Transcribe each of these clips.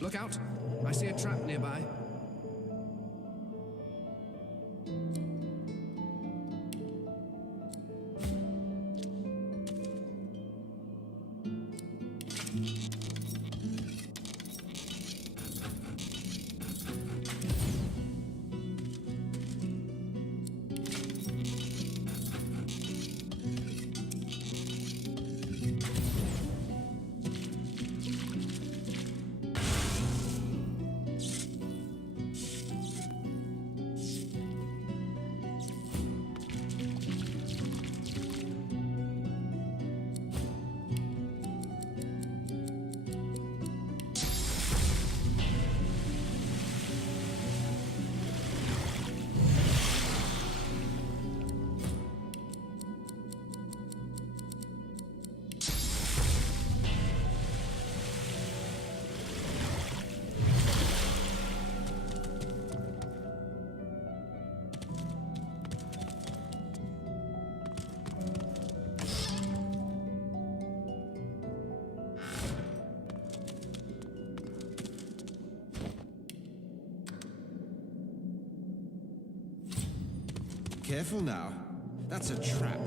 Look out! I see a trap nearby. Careful now. That's a trap.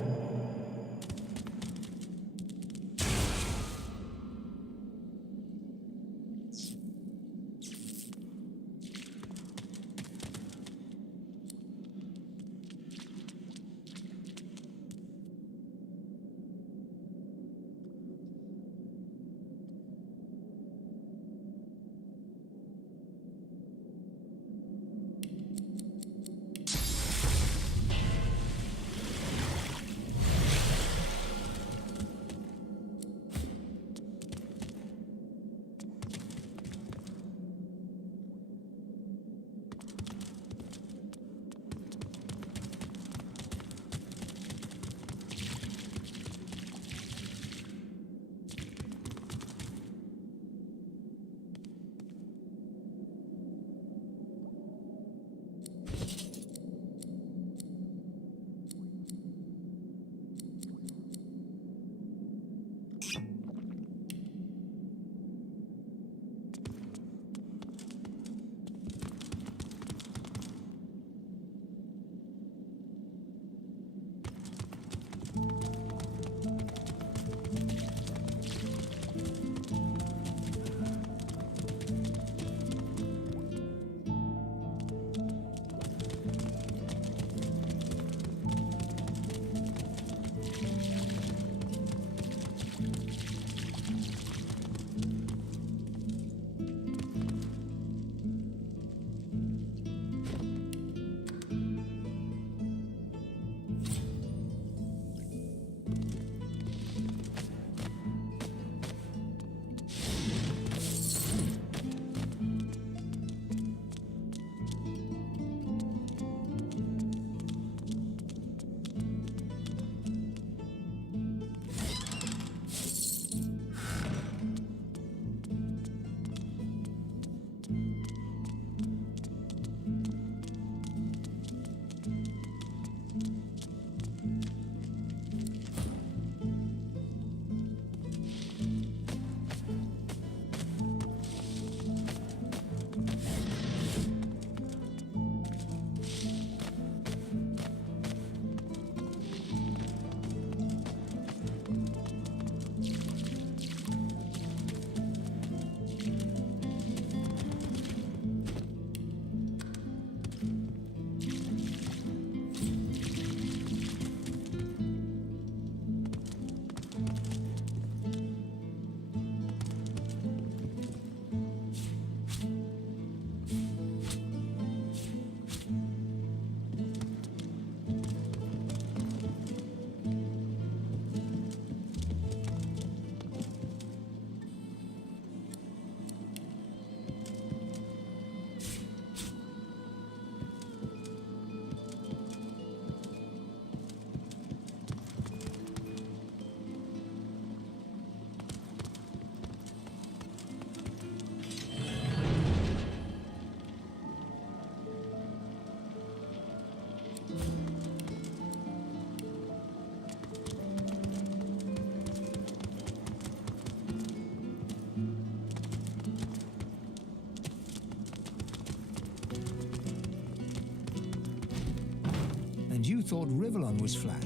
You thought Rivellon was flat.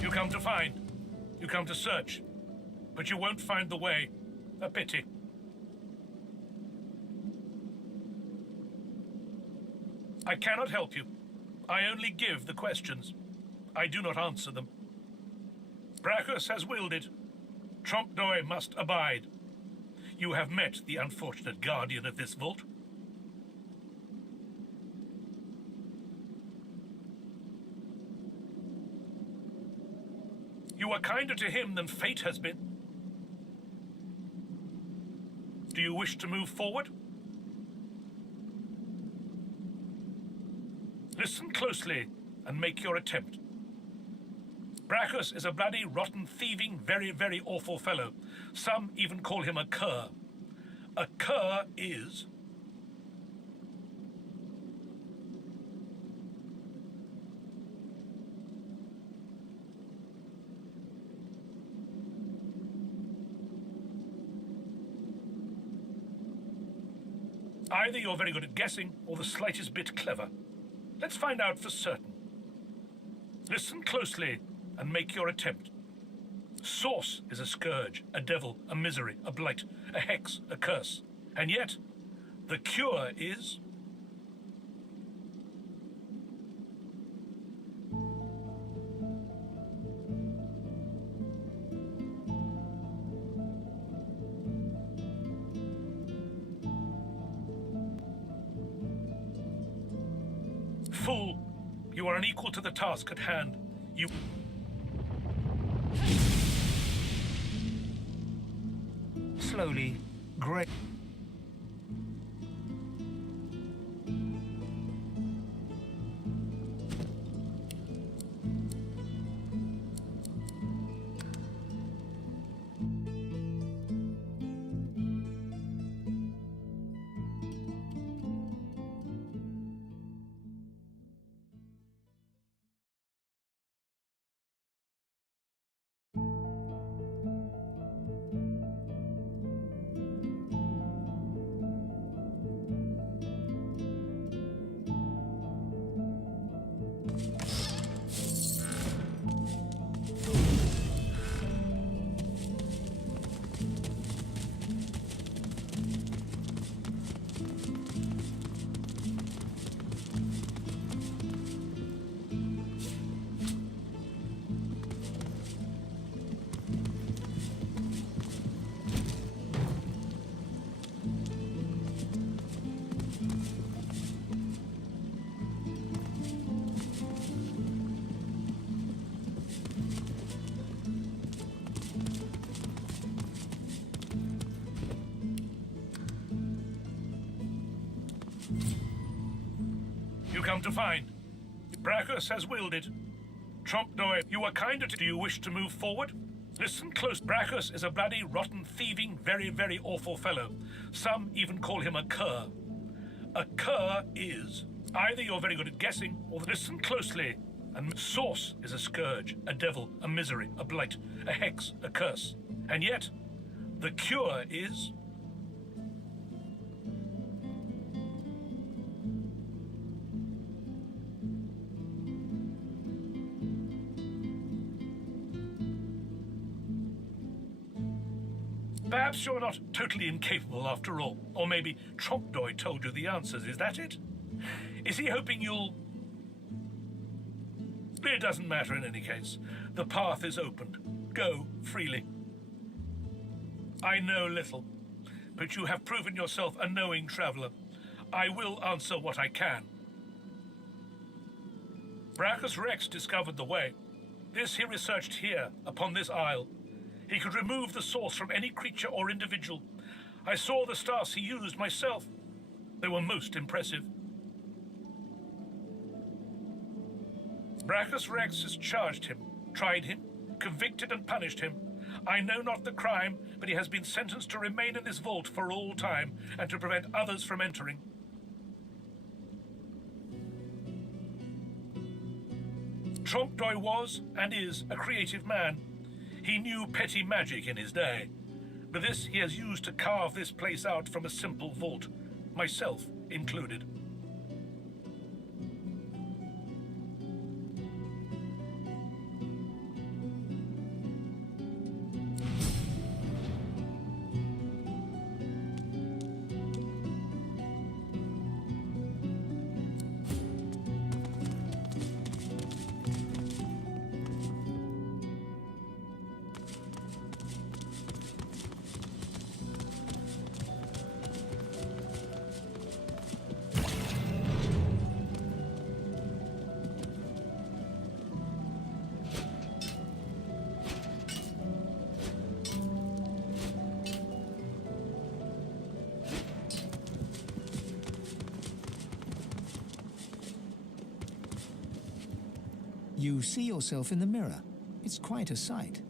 You come to find. You come to search. But you won't find the way. A pity. I cannot help you. I only give the questions. I do not answer them. Brachus has willed it. Trompdoi must abide. You have met the unfortunate guardian of this vault. You are kinder to him than fate has been. Do you wish to move forward? Listen closely and make your attempt. Brachus is a bloody, rotten, thieving, very, very awful fellow. Some even call him a cur. A cur is... Either you're very good at guessing, or the slightest bit clever. Let's find out for certain. Listen closely and make your attempt. Source is a scourge, a devil, a misery, a blight, a hex, a curse. And yet, the cure is... Fool, you are unequal to the task at hand. You... Slowly, great. You come to find. Brachus has willed it. Trompdoi, you are kinder to... Do you wish to move forward? Listen close. Brachus is a bloody, rotten, thieving, very, very awful fellow. Some even call him a cur. A cur is... Either you're very good at guessing, or listen closely. And source is a scourge, a devil, a misery, a blight, a hex, a curse. And yet, the cure is... Perhaps you're not totally incapable after all. Or maybe Trompdoi told you the answers, is that it? Is he hoping you'll... It doesn't matter in any case. The path is opened. Go freely. I know little, but you have proven yourself a knowing traveler. I will answer what I can. Brachus Rex discovered the way. This he researched here, upon this isle. He could remove the source from any creature or individual. I saw the stars he used myself. They were most impressive. Brachus Rex has charged him, tried him, convicted and punished him. I know not the crime, but he has been sentenced to remain in this vault for all time and to prevent others from entering. Trompdoy was, and is, a creative man. He knew petty magic in his day. But this he has used to carve this place out from a simple vault, myself included. You see yourself in the mirror. It's quite a sight.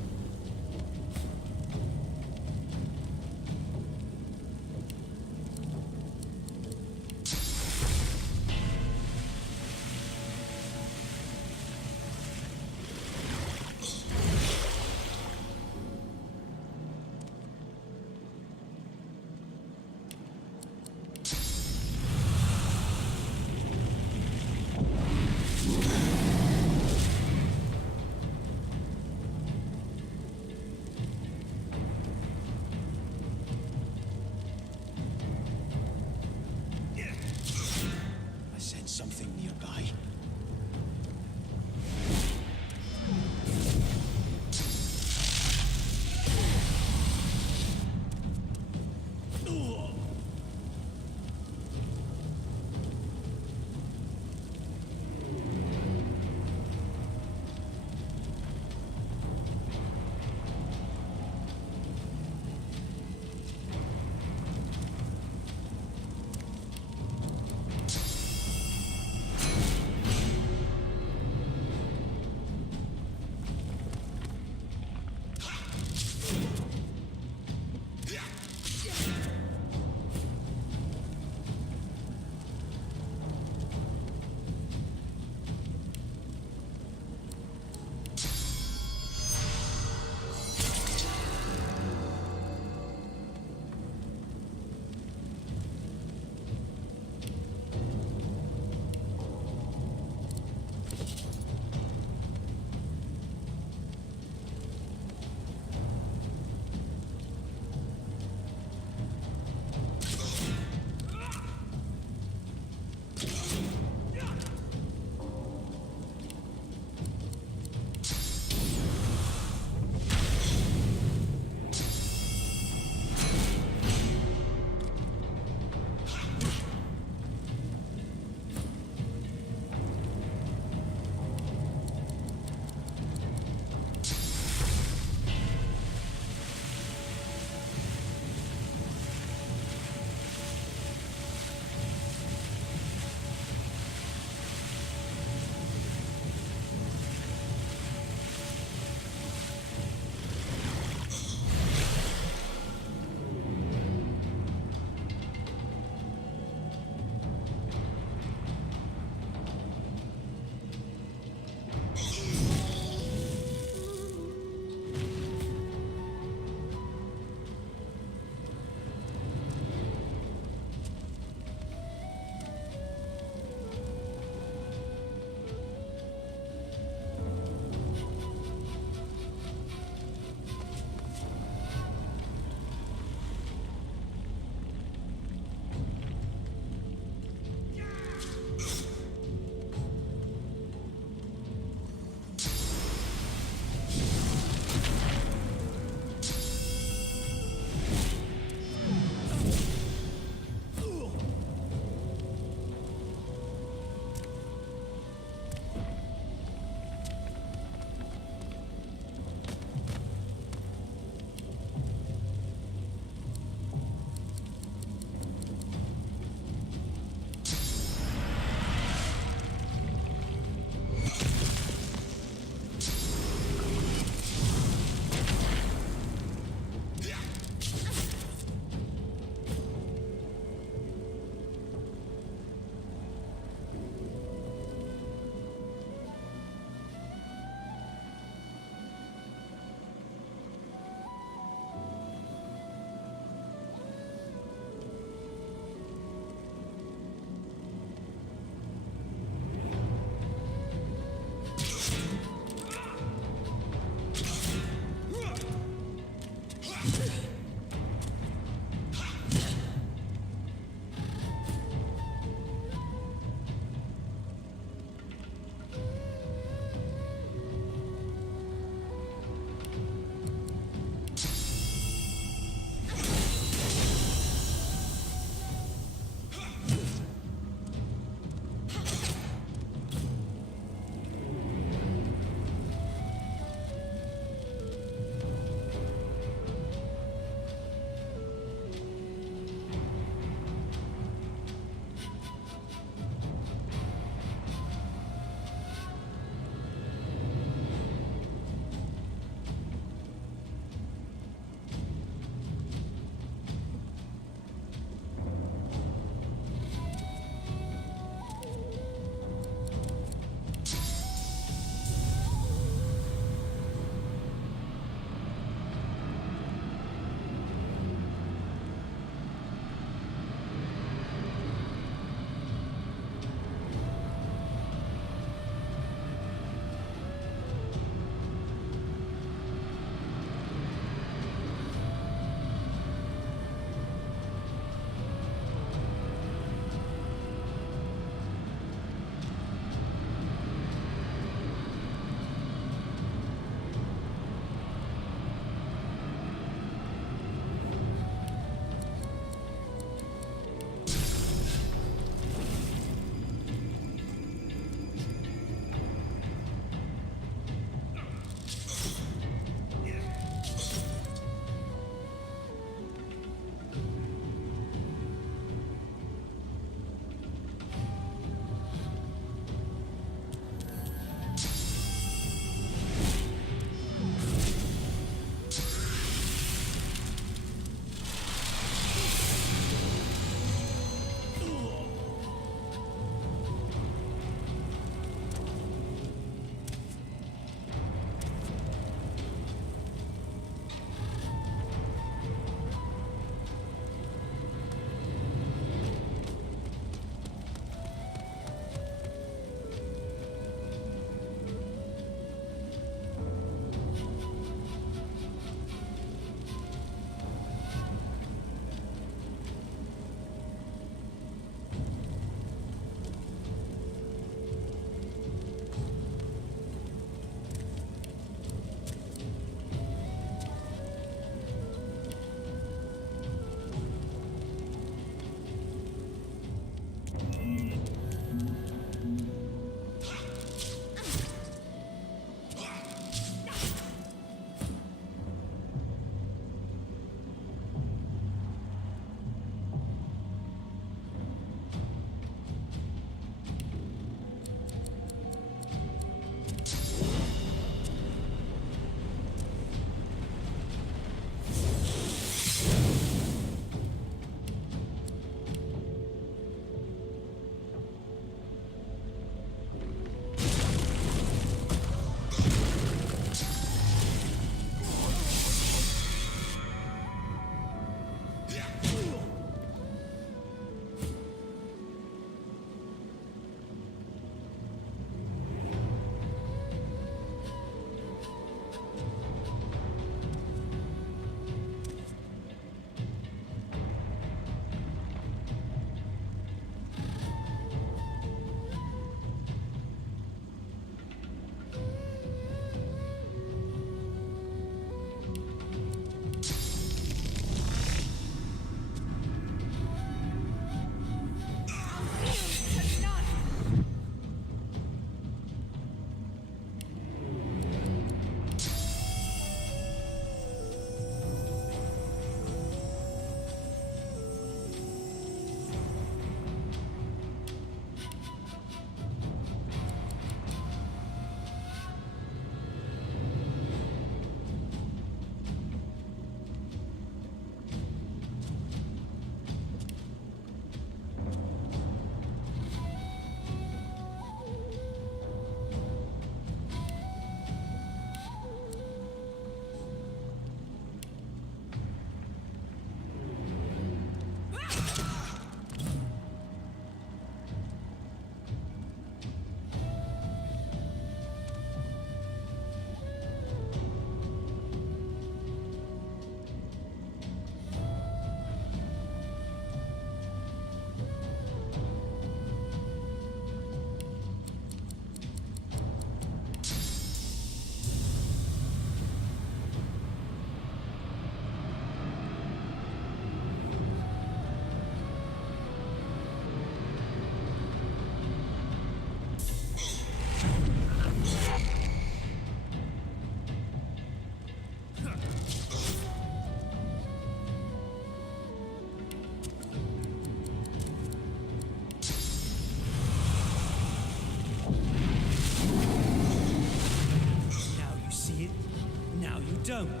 don't.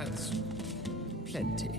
That's plenty.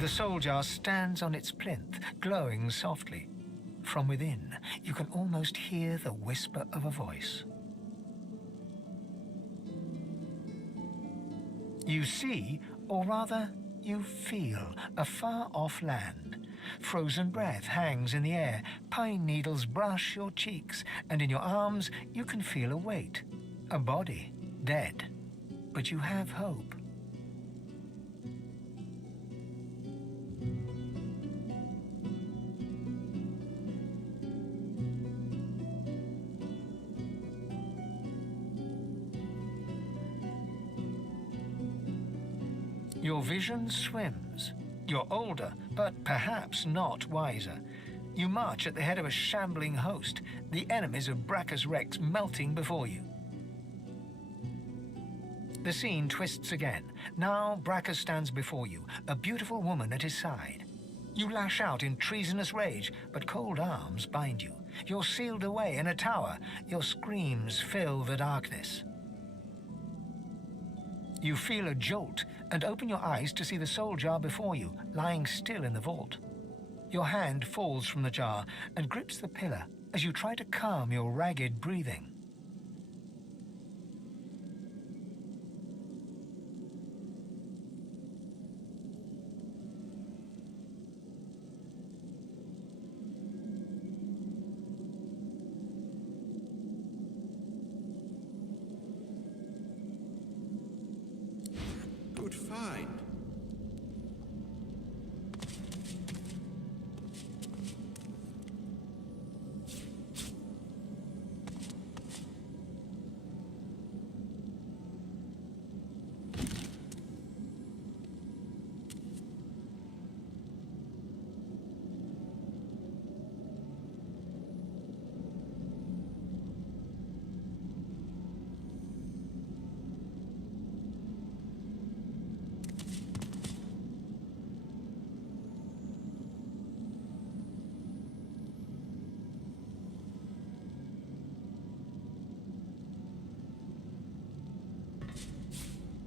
The soul jar stands on its plinth, glowing softly. From within, you can almost hear the whisper of a voice. You see, or rather, you feel a far-off land. Frozen breath hangs in the air, pine needles brush your cheeks, and in your arms you can feel a weight, a body, dead. But you have hope. Your vision swims. You're older, but perhaps not wiser. You march at the head of a shambling host, the enemies of Brachus Rex melting before you. The scene twists again. Now Brachus stands before you, a beautiful woman at his side. You lash out in treasonous rage, but cold arms bind you. You're sealed away in a tower. Your screams fill the darkness. You feel a jolt and open your eyes to see the soul jar before you, lying still in the vault. Your hand falls from the jar and grips the pillar as you try to calm your ragged breathing. Good find.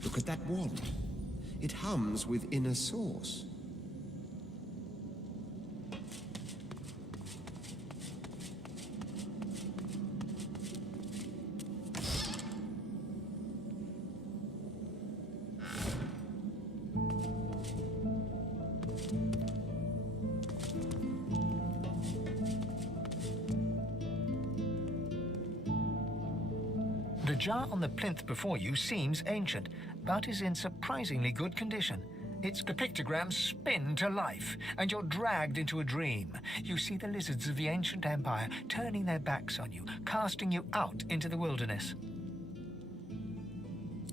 Look at that wand. It hums with inner source. The jar on the plinth before you seems ancient, but is in surprisingly good condition. Its pictograms spin to life, and you're dragged into a dream. You see the lizards of the ancient empire turning their backs on you, casting you out into the wilderness.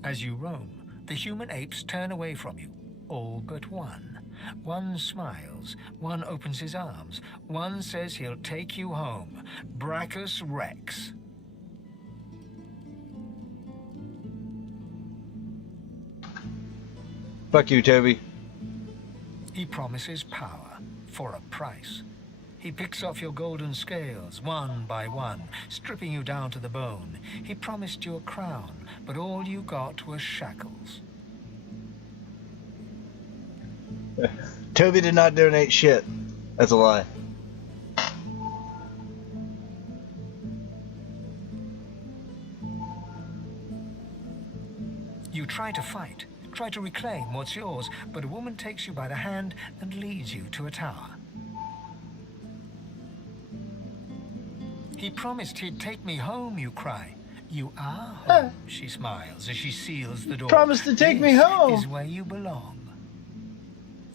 As you roam, the human apes turn away from you, all but one. One smiles, one opens his arms, one says he'll take you home. Brachus Rex. Fuck you, Toby. He promises power for a price. He picks off your golden scales, one by one, stripping you down to the bone. He promised you a crown, but all you got was shackles. Toby did not donate shit. That's a lie. You try to fight, try to reclaim what's yours, but a woman takes you by the hand and leads you to a tower. He promised he'd take me home, you cry. You are home, she smiles as she seals the door. Promise to take me This home. is where you belong.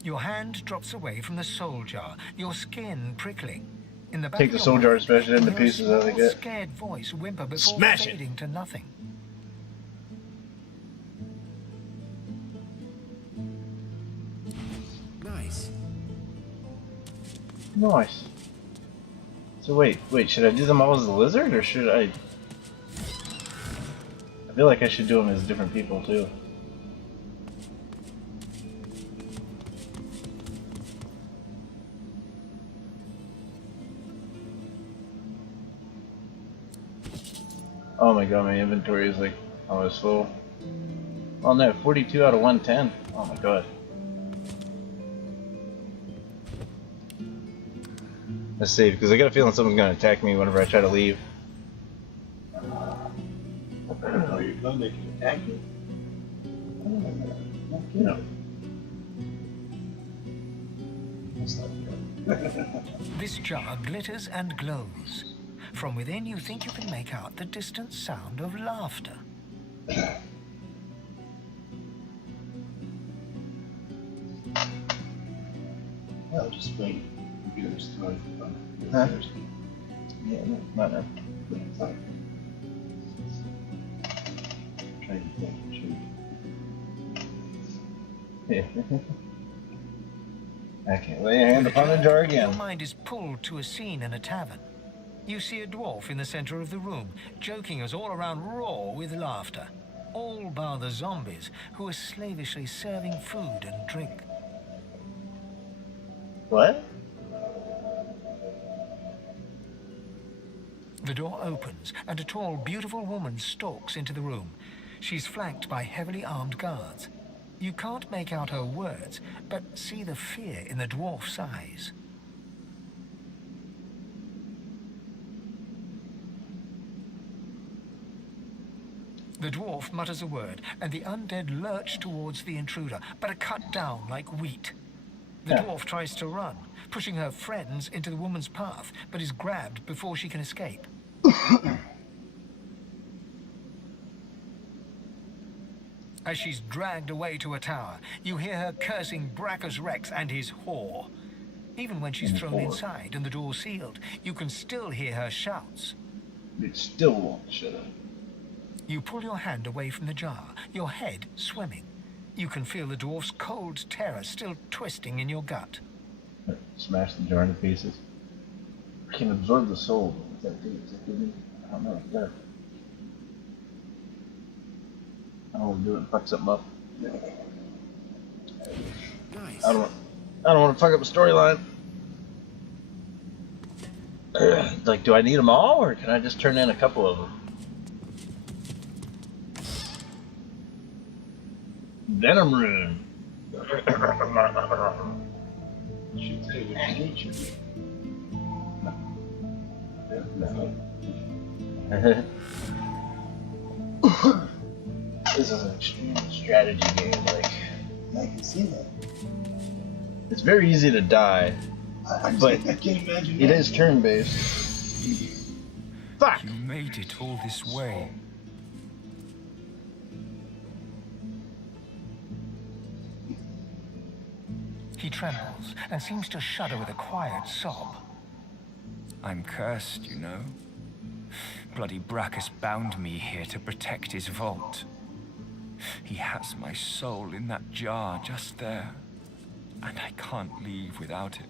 Your hand drops away from the soul jar, your skin prickling. In the back Take of the your soul jar mind, and smash it you into hear a pieces, I small, think it. scared voice whimper before Smash it. fading to nothing. Nice. Nice. So wait, should I do them all as the lizard, or should I feel like I should do them as different people too. Oh my god, my inventory is like almost full. Oh no, 42 out of 110. Oh my god. Let's see, because I got a feeling someone's gonna attack me whenever I try to leave. Oh, you're going to attack you? No. That's not good. This jar glitters and glows. From within, you think you can make out the distant sound of laughter. Well, just wait. Computers throw it. Huh? Yeah, no, not now. Sorry. Trying to think. Yeah. Okay, lay your hand upon the jar Your again. mind is pulled to a scene in a tavern. You see a dwarf in the center of the room, joking us all around roar with laughter. All bar the zombies, who are slavishly serving food and drink. What? The door opens, and a tall, beautiful woman stalks into the room. She's flanked by heavily armed guards. You can't make out her words, but see the fear in the dwarf's eyes. The dwarf mutters a word, and the undead lurch towards the intruder, but are cut down like wheat. The Yeah. dwarf tries to run, pushing her friends into the woman's path, but is grabbed before she can escape. As she's dragged away to a tower, you hear her cursing Brachus Rex and his whore. Even when she's thrown inside and the door sealed, you can still hear her shouts. It still won't shut up. You pull your hand away from the jar, your head swimming. You can feel the dwarf's cold terror still twisting in your gut. Smash the jar into pieces. I can absorb the soul. Is that good? Is that good? I don't know. Yeah. I don't want to do it and fuck something up. Nice. I don't want to fuck up a storyline. Like, do I need them all, or can I just turn in a couple of them? Venom rune. Should say we hate you. No. This is an extreme strategy game. Like, I can see that. it's very easy to die, but I can't imagine it that. is turn-based. Fuck! You made it all this way. He trembles and seems to shudder with a quiet sob. I'm cursed, you know. Bloody Brachus bound me here to protect his vault. He has my soul in that jar just there, and I can't leave without it.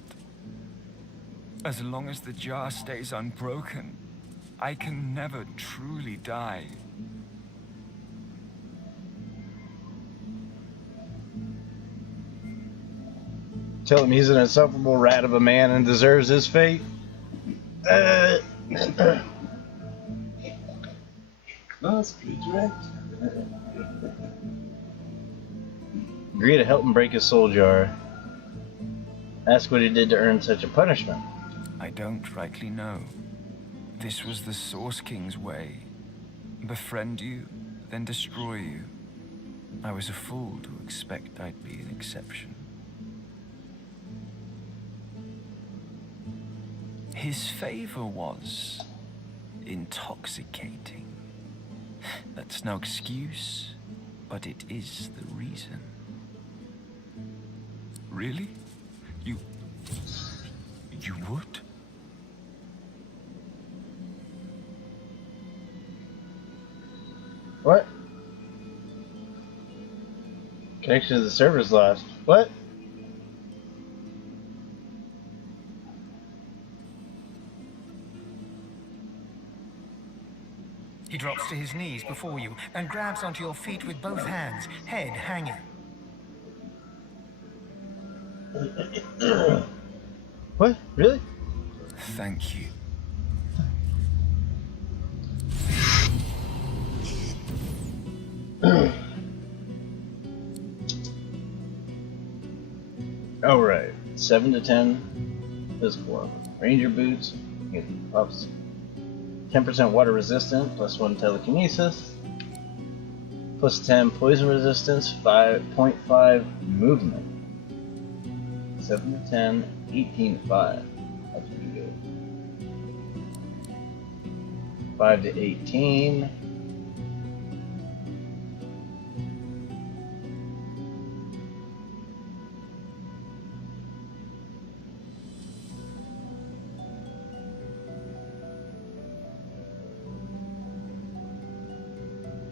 As long as the jar stays unbroken, I can never truly die. Tell him he's an insufferable rat of a man and deserves his fate. No, that's pretty direct. Agree to help him break his soul jar. Ask what he did to earn such a punishment. I don't rightly know. This was the Source King's way. Befriend you, then destroy you. I was a fool to expect I'd be an exception. His favor was intoxicating. That's no excuse, but it is the reason. Really? You would? What? Connection to the server's lost. What? He drops to his knees before you and grabs onto your feet with both hands, head hanging. What? Really? Thank you. Alright. 7 to 10 physical armor. Ranger boots, you get the puffs. 10% water resistant, plus 1 telekinesis. Plus 10 poison resistance, 5.5 movement. 7 to 10, 18 to 5. That's pretty good. 5 to 18.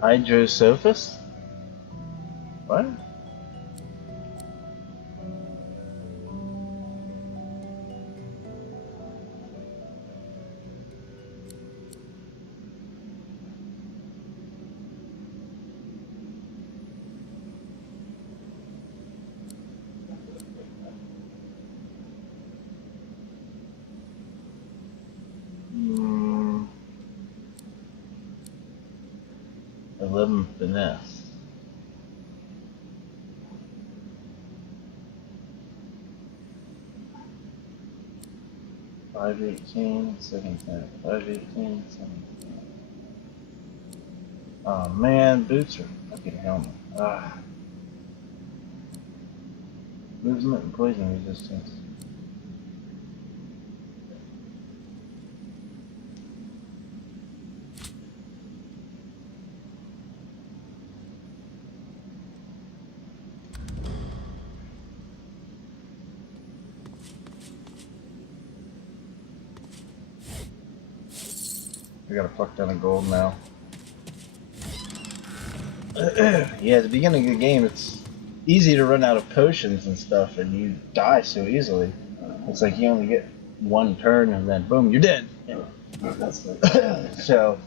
Hydrosophus? What? Hmm. 11 finesse. Five 18, 17. 5 18, 17. Oh man, boots are fucking helmet. Ah. Movement and poison resistance. I got a fuck ton of gold now. Yeah, at the beginning of the game, it's easy to run out of potions and stuff, and you die so easily. It's like you only get one turn, and then boom, you're dead. So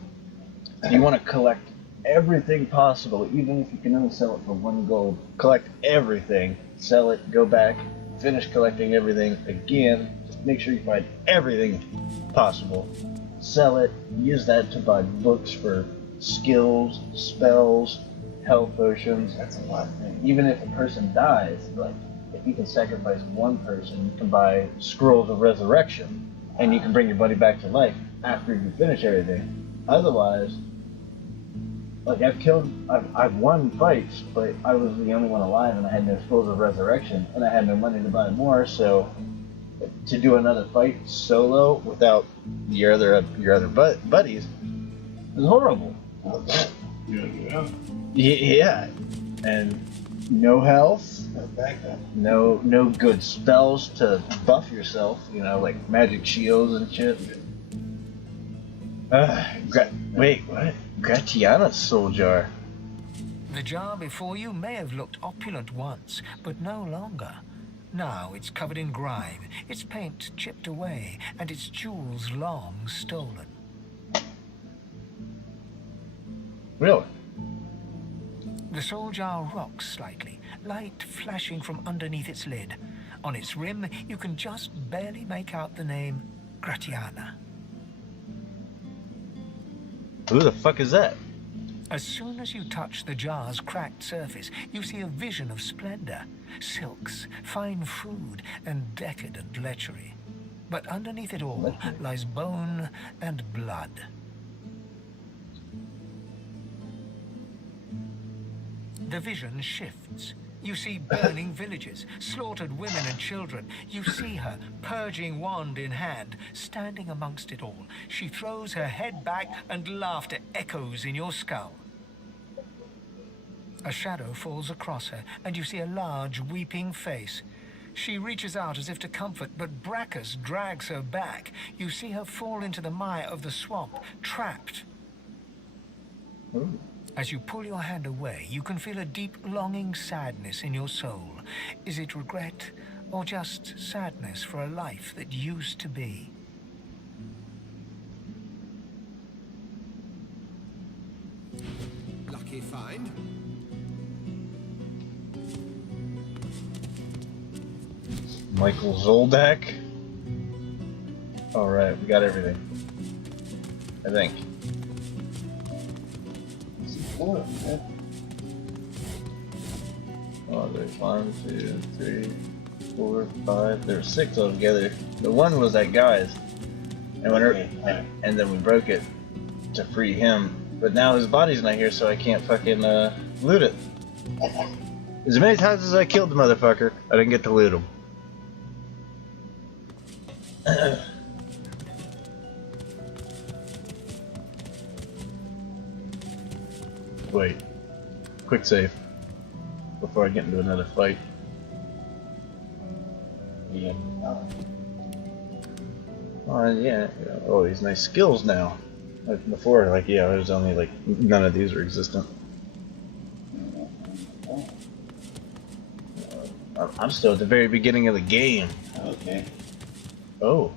you want to collect everything possible, even if you can only sell it for 1 gold. Collect everything, sell it, go back, finish collecting everything again. Just make sure you find everything possible. Sell it, use that to buy books for skills, spells, health potions. That's a lot of things. Even if a person dies, like if you can sacrifice one person, you can buy scrolls of resurrection, and you can bring your buddy back to life after you finish everything. Otherwise, like I've won fights, but I was the only one alive, and I had no scrolls of resurrection, and I had no money to buy more, so to do another fight solo without your other buddies is horrible. Yeah, and no health, no good spells to buff yourself. You know, like magic shields and shit. Wait, what? Gratiana's soul jar. The jar before you may have looked opulent once, but no longer. Now it's covered in grime, its paint chipped away, and its jewels long stolen. Really? The soul jar rocks slightly, light flashing from underneath its lid. On its rim, you can just barely make out the name Gratiana. Who the fuck is that? As soon as you touch the jar's cracked surface, you see a vision of splendor, silks, fine food, and decadent lechery. But underneath it all lies bone and blood. The vision shifts. You see burning villages, slaughtered women and children. You see her, purging wand in hand, standing amongst it all. She throws her head back and laughter echoes in your skull. A shadow falls across her, and you see a large, weeping face. She reaches out as if to comfort, but Brachus drags her back. You see her fall into the mire of the swamp, trapped. Ooh. As you pull your hand away, you can feel a deep, longing sadness in your soul. Is it regret, or just sadness for a life that used to be? Lucky find. Michael Zoldak. Alright, we got everything. I think. Oh, there's 1, 2, 3, 4, 5. There's 6 altogether. The one was that guy's. And and then we broke it to free him. But now his body's not here, so I can't fucking loot it. As many times as I killed the motherfucker, I didn't get to loot him. Wait. Quick save. Before I get into another fight. yeah. Oh, yeah. Oh, these nice skills now. Like before, like, yeah, there was only, like, none of these were existent. I'm still at the very beginning of the game. Okay. Oh.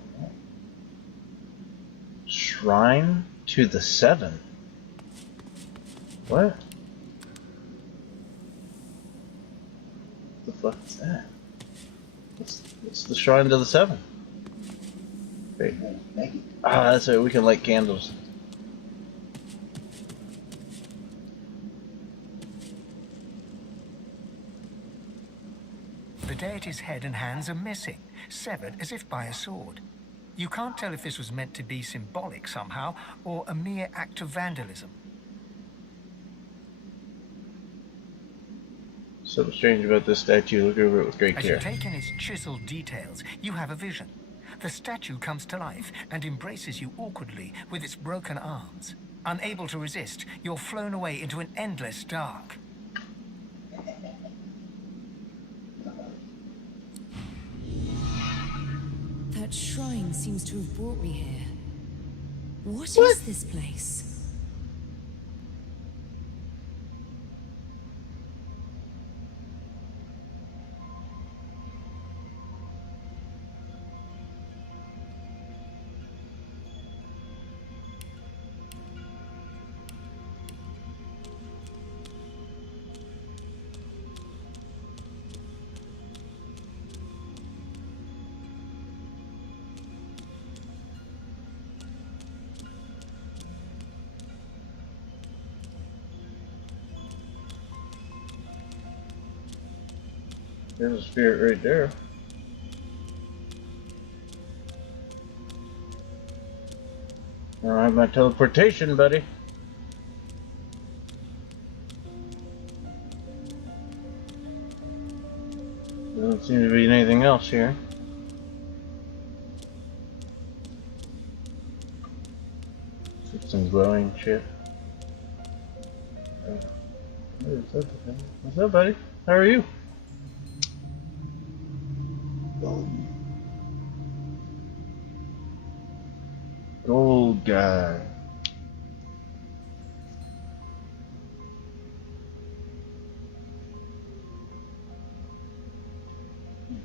Shrine to the 7. What? The fuck is that? What's the Shrine to the 7? Wait. Thank you. Ah, that's it. We can light candles. The deity's head and hands are missing, severed as if by a sword. You can't tell if this was meant to be symbolic somehow, or a mere act of vandalism. Something strange about this statue. Look over it with great As care. you take in its chiseled details, you have a vision. The statue comes to life and embraces you awkwardly with its broken arms. Unable to resist, you're flown away into an endless dark. That shrine seems to have brought me here. What is this place? There's a spirit right there. I don't have my teleportation, buddy. Doesn't seem to be anything else here. Some glowing shit. What's up, buddy? How are you? Gold guy.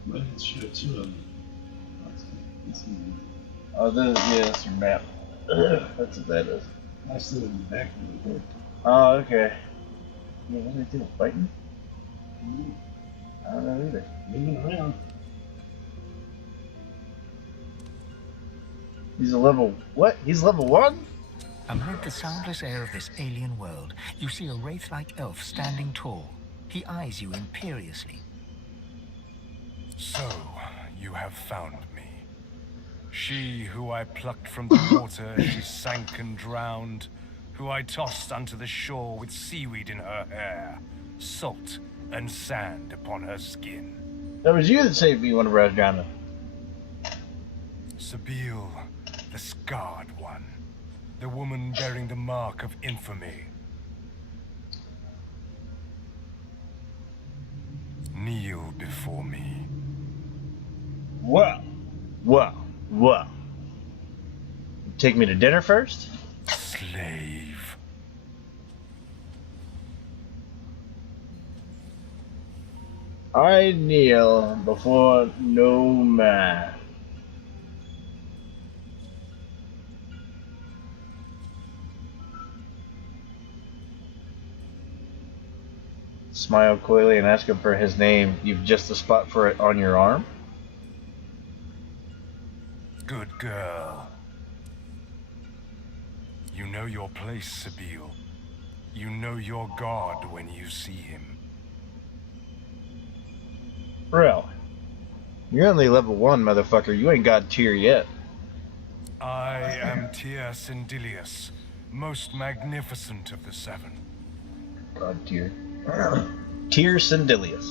Well, it's sure too. Oh, this, yeah, that's your map. That's what that is. I still in the back of the book. Oh, okay. Yeah, what are they doing? Fighting? I don't know either. Moving around. He's a level... What? He's level 1? Amid the soundless air of this alien world, you see a wraith-like elf standing tall. He eyes you imperiously. So, you have found me. She who I plucked from the water, she sank and drowned, who I tossed unto the shore with seaweed in her hair, salt and sand upon her skin. That was you that saved me whenever I was drowning. Sabine, the scarred one. The woman bearing the mark of infamy. Kneel before me. Whoa. Take me to dinner first? Slave. I kneel before no man. Smile coyly and ask him for his name. You've just a spot for it on your arm? Good girl. You know your place, Sabine. You know your God when you see him. Bro, you're only level 1, motherfucker. You ain't God tier yet. I am Tyr Sindilius, most magnificent of the seven. God tier. Tyr Sindilius.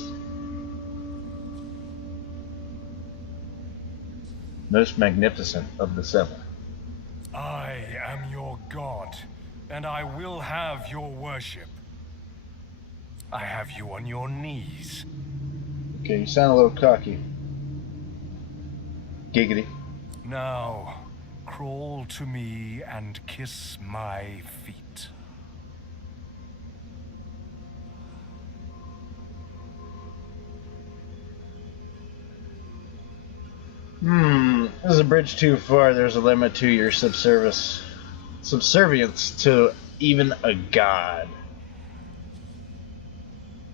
Most magnificent of the seven. I am your God, and I will have your worship. I have you on your knees. Okay, you sound a little cocky. Giggity. Now, crawl to me and kiss my feet. This is a bridge too far. There's a limit to your subservience to even a god.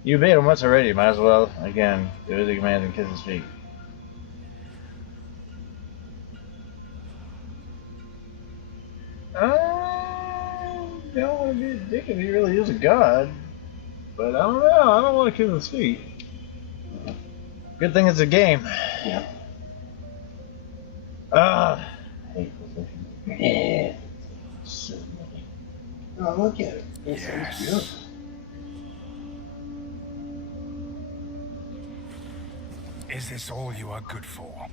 You obeyed him once already. Might as well again do the command and kiss his feet. I don't want to be a dick if he really is a god, but I don't know. I don't want to kiss his feet. Good thing it's a game. Yeah. Ah. I hate position. Yeah. So many. Oh, look at it. It's Yes. beautiful. Is this all you are good for?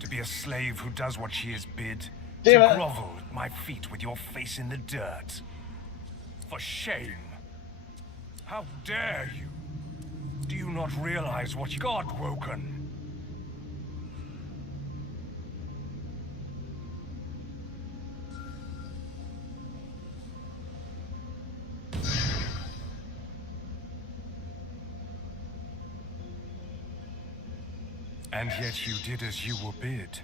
To be a slave who does what she is bid? Damn to it. grovel at my feet with your face in the dirt? For shame! How dare you? Do you not realize what you God-woken? And yet you did as you were bid.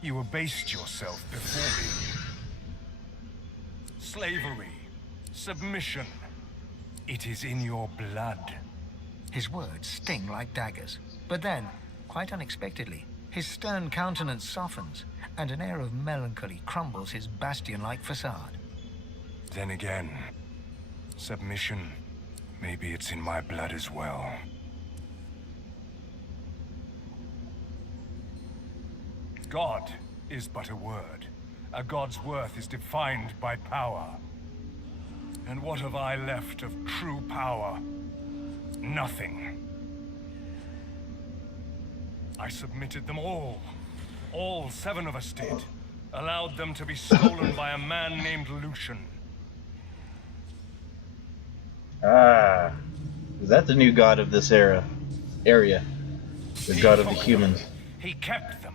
You abased yourself before me. Slavery, submission, it is in your blood. His words sting like daggers. But then, quite unexpectedly, his stern countenance softens, and an air of melancholy crumbles his bastion-like facade. Then again, submission, maybe it's in my blood as well. God is but a word. A god's worth is defined by power. And what have I left of true power? Nothing. I submitted them all. All 7 of us did. Allowed them to be stolen by a man named Lucian. Ah. Is that the new god of this area? The god of the humans. He kept them.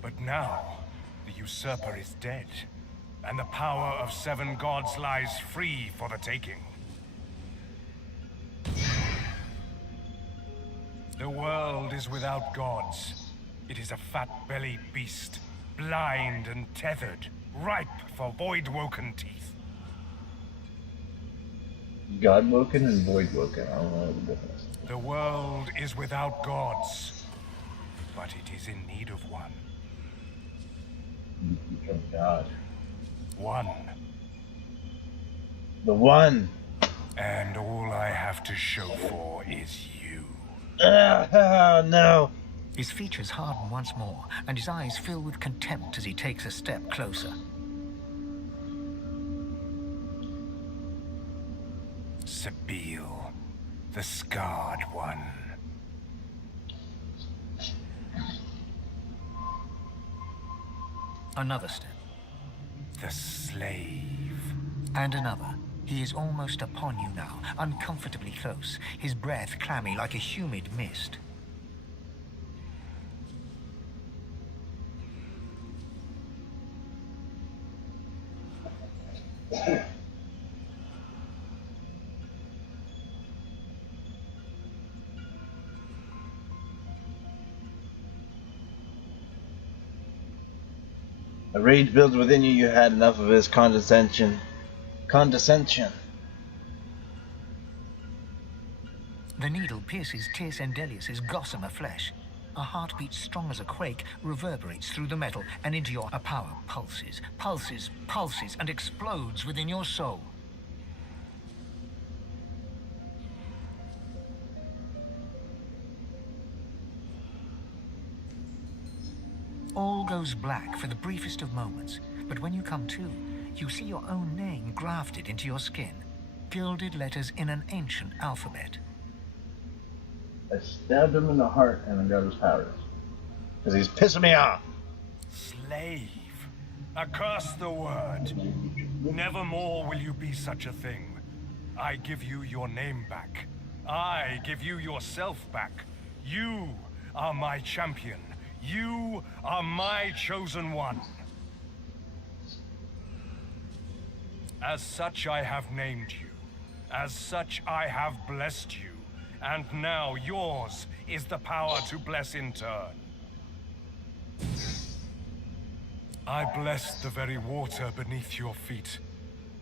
But now, the usurper is dead, and the power of 7 gods lies free for the taking. The world is without gods. It is a fat-bellied beast, blind and tethered, ripe for void-woken teeth. God-woken and void-woken. I don't know the difference. The world is without gods, but it is in need of one. You become God. One. The one. And all I have to show for is you. No. His features harden once more, and his eyes fill with contempt as he takes a step closer. Sabille, the scarred one. Another step. The slave. And another. He is almost upon you now, uncomfortably close, his breath clammy like a humid mist. A rage builds within you. You had enough of his condescension. Condescension. The needle pierces Tis Endelius's gossamer flesh. A heartbeat strong as a quake reverberates through the metal and into your power pulses, pulses, pulses, and explodes within your soul. All goes black for the briefest of moments, but when you come to, you see your own name grafted into your skin, gilded letters in an ancient alphabet. I stabbed him in the heart and I got his powers. Because he's pissing me off. Slave. Accursed the word. Nevermore will you be such a thing. I give you your name back. I give you yourself back. You are my champion. You are my chosen one. As such I have named you. As such I have blessed you. And now yours is the power to bless in turn. I bless the very water beneath your feet.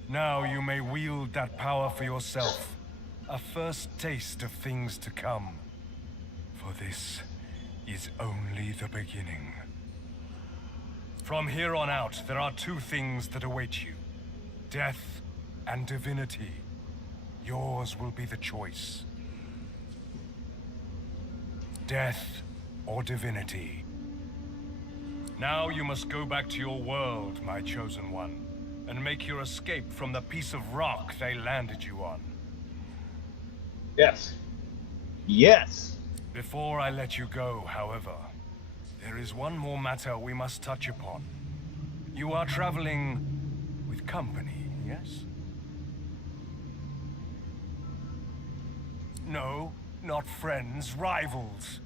Now you may wield that power for yourself. A first taste of things to come. For this is only the beginning. From here on out, there are two things that await you. Death and divinity. Yours will be the choice. Death or divinity. Now you must go back to your world, my chosen one, and make your escape from the piece of rock they landed you on. Yes. Yes. Before I let you go, however, there is one more matter we must touch upon. You are traveling with company, yes? No, not friends, rivals.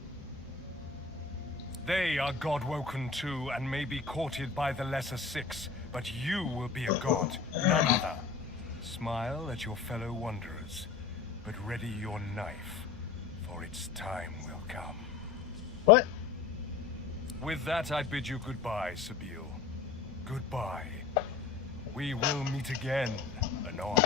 They are god-woken too, and may be courted by the lesser six, but you will be a god, none other. Smile at your fellow wanderers, but ready your knife, for its time will come. What? With that, I bid you goodbye, Sabille. Goodbye. We will meet again, anon.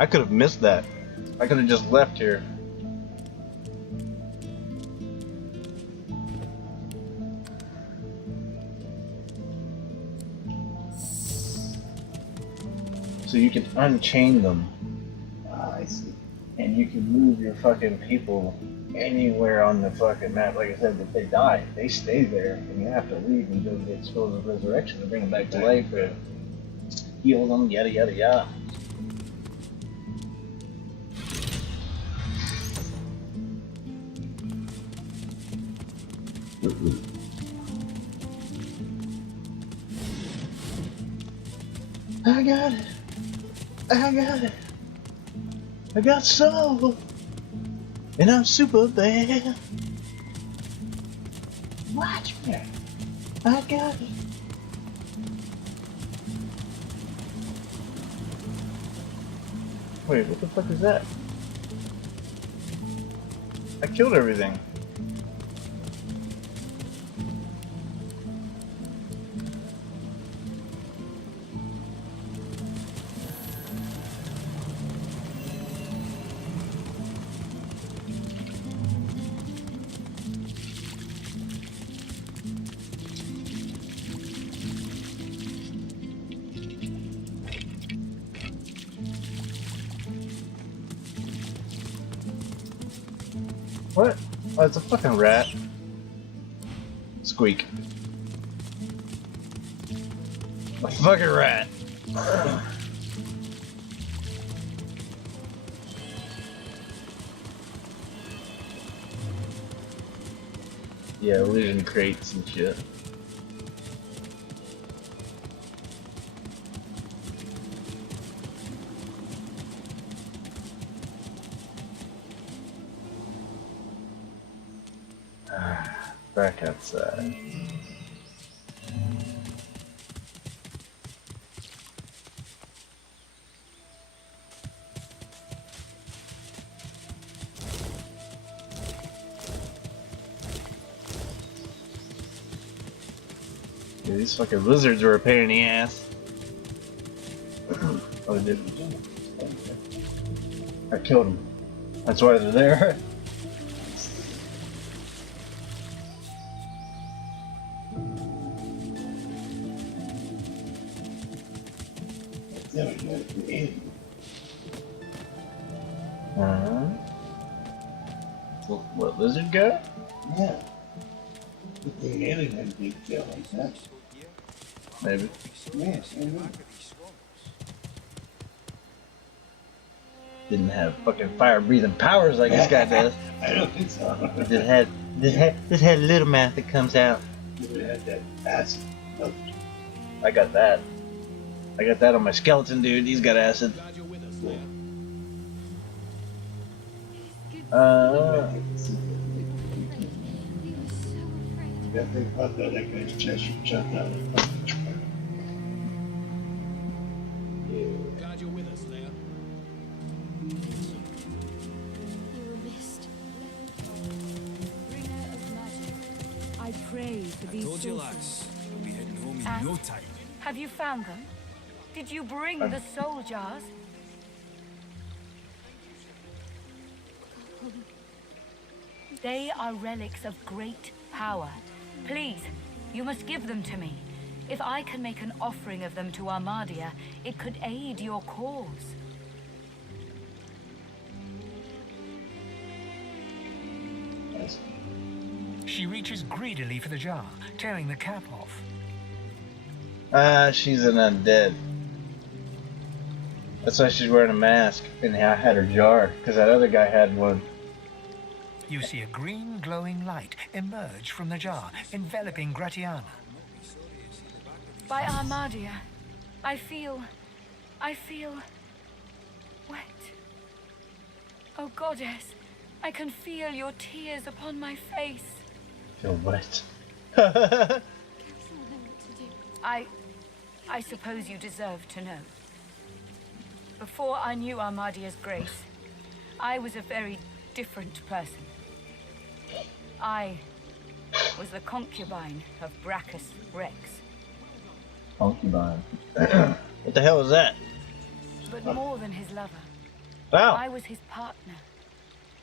I could have missed that. I could have just left here. So you can unchain them. Ah, I see. And you can move your fucking people anywhere on the fucking map. Like I said, if they die, they stay there, and you have to leave and go get scrolls of resurrection to bring them back to life or heal them, yada yada yada. I got it. I got it. I got soul. And I'm super bad. Watch me. I got it. Wait, what the fuck is that? I killed everything. What? Oh, it's a fucking rat. squeak. A fucking rat. Yeah, illusion crates and shit. Back outside. Yeah, these fucking lizards were a pain in the ass. Oh, they did. I killed them. That's why they're there. What, lizard guy? Yeah. But the alien had a big tail like that. Maybe. Yes, I know. Didn't have fucking fire breathing powers like this guy does. I don't think so. This had a little mouth that comes out. It had that acid. Oh, I got that. I got that on my skeleton dude. He's got acid. that thing popped out that guy's chest, you jumped out of the fucking truck. Glad you're with us, Leia. You were missed. Bringer of magic. I pray for these Told you, sorcerers. lads. We'll be heading home in And? no time. Have you found them? Did you bring the soul jars? They are relics of great power. Please, you must give them to me. If I can make an offering of them to Armadia, it could aid your cause. She reaches greedily for the jar, tearing the cap off. She's an undead. That's why she's wearing a mask. And I had her jar, because that other guy had one. You see a green glowing light emerge from the jar, enveloping Gratiana. By Armadia, I feel wet. Oh, goddess, I can feel your tears upon my face. Feel wet. I suppose you deserve to know. Before I knew Armadia's grace, I was a very different person. I was the concubine of Brachus Rex. Concubine. What the hell is that? But more than his lover, Wow. I was his partner.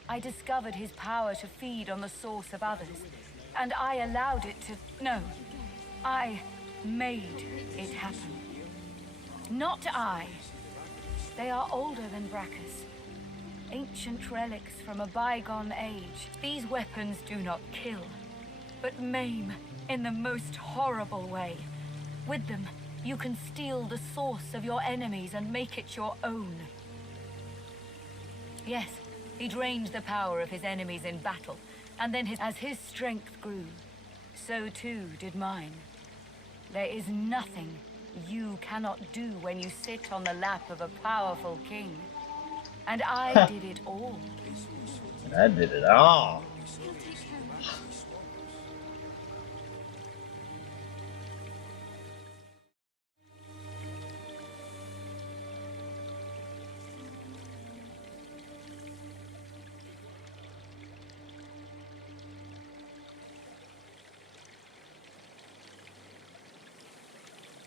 I discovered his power to feed on the source of others, and I allowed it to... No, I made it happen. Not I. They are older than Brachus. Ancient relics from a bygone age. These weapons do not kill, but maim in the most horrible way. With them, you can steal the source of your enemies and make it your own. Yes, he drained the power of his enemies in battle, and then as his strength grew, so too did mine. There is nothing you cannot do when you sit on the lap of a powerful king. And I did it all. I did it all.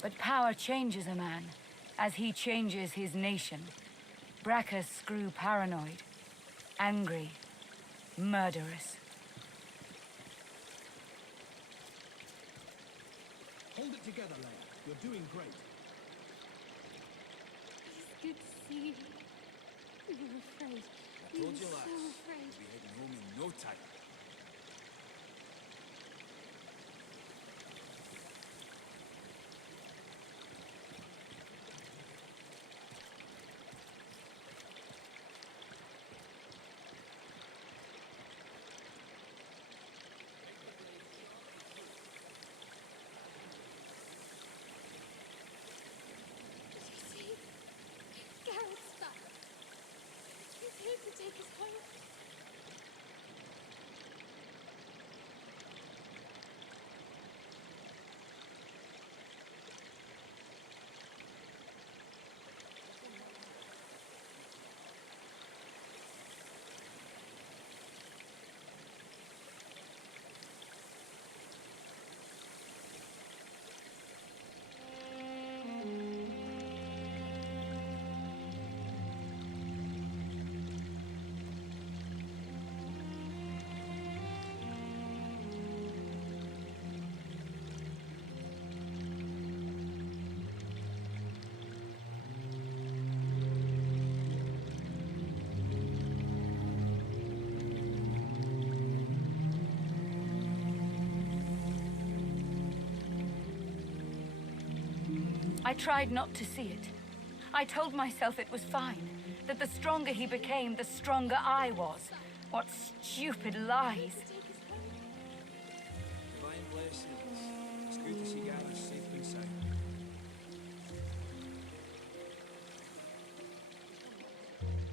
But power changes a man, as he changes his nation. Brachus grew paranoid, angry, murderous. Hold it together, Leia. You're doing great. It's good to see you. You were afraid. You Told were you, so lads. afraid. We'll be heading home in no time. take us home. I tried not to see it. I told myself it was fine, that the stronger he became, the stronger I was. What stupid lies. Divine blessings. It's good to see Gareth safe and sound.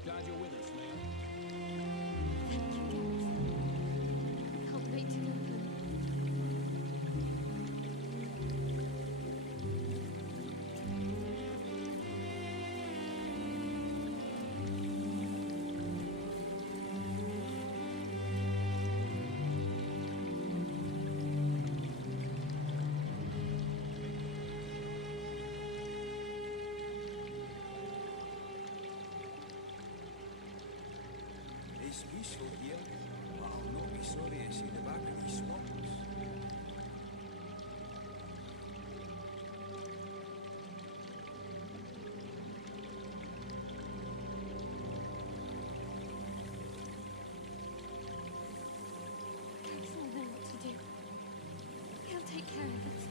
Glad you're with us, Leia. Thank you, Gareth. Can't wait to go home. It's peaceful here, but I'll not be sorry to see the back of these swamps. Gareth will know what to do. He'll take care of us.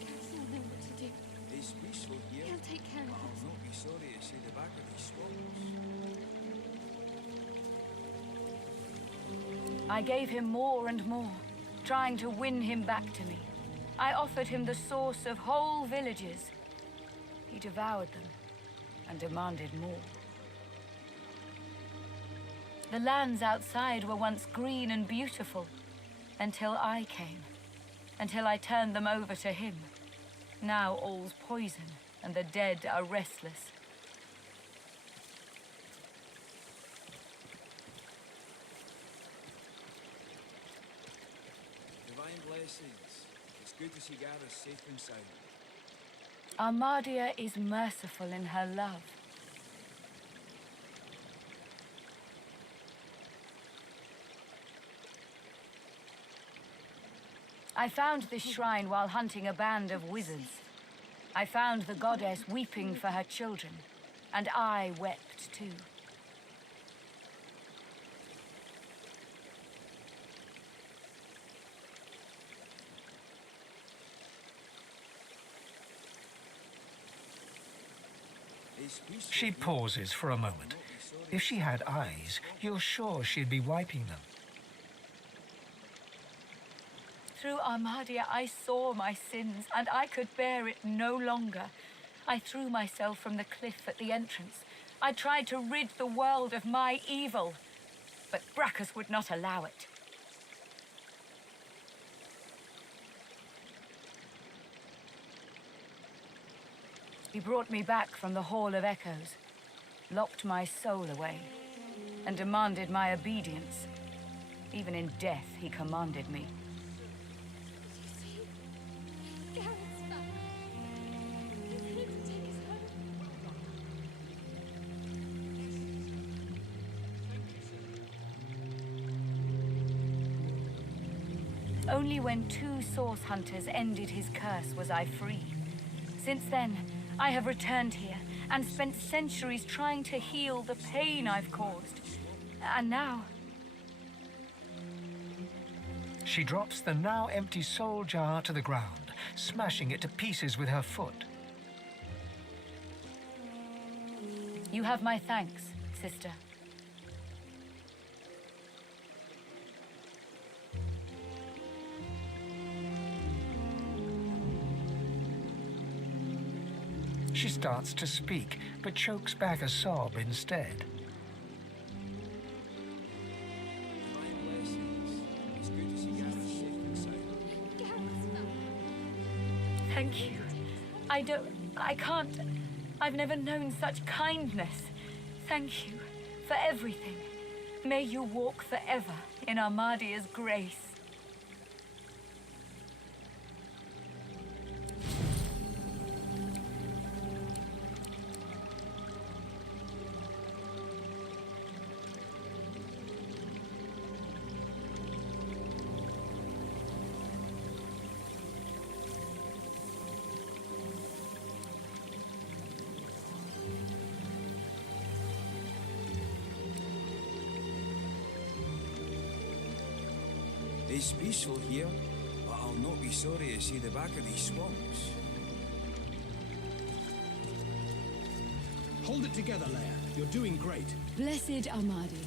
Gareth will know what to do. It's peaceful here, He'll take care but of us. I'll not be sorry to see the back of these swamps. I gave him more and more, trying to win him back to me. I offered him the source of whole villages. He devoured them and demanded more. The lands outside were once green and beautiful, until I came, until I turned them over to him. Now all's poison, and the dead are restless. Divine blessings. It's good to see Gareth safe and sound. Armadia is merciful in her love. I found this shrine while hunting a band of wizards. I found the goddess weeping for her children, and I wept too. It's peaceful She here, pauses for a but I'll moment. not be sorry If she had eyes, you're sure she'd be wiping them. Through Armadia, I saw my sins, and I could bear it no longer. I threw myself from the cliff at the entrance. I tried to rid the world of my evil, but Brachus would not allow it. He brought me back from the Hall of Echoes, locked my soul away, and demanded my obedience. Even in death, he commanded me. You see? Gareth's back. He's here to take us Only when 2 source hunters ended his curse was I free. Since then, I have returned here and spent centuries trying to heal the pain I've caused. And now... She drops the now empty soul jar to the ground, smashing it to pieces with her foot. You have my thanks, sister. She starts to speak, but chokes back a sob instead. Thank you. I can't... I've never known such kindness. Thank you for everything. May you walk forever in Armadia's grace. It's peaceful here, but I'll not be sorry to see the back of these swamps. Hold it together, Leia. You're doing great. Blessed Armadia,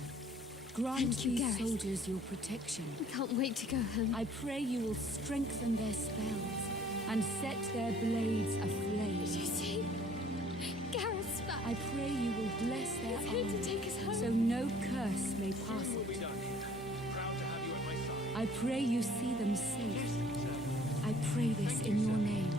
grant Thank you, these Gareth. soldiers your protection. I can't wait to go home. I pray you will strengthen their spells and set their blades aflame. Did you see? Gareth's back. I pray you will bless their He's here to arms take us home. so no curse may pass it. I pray you see them safe. I pray this in your name.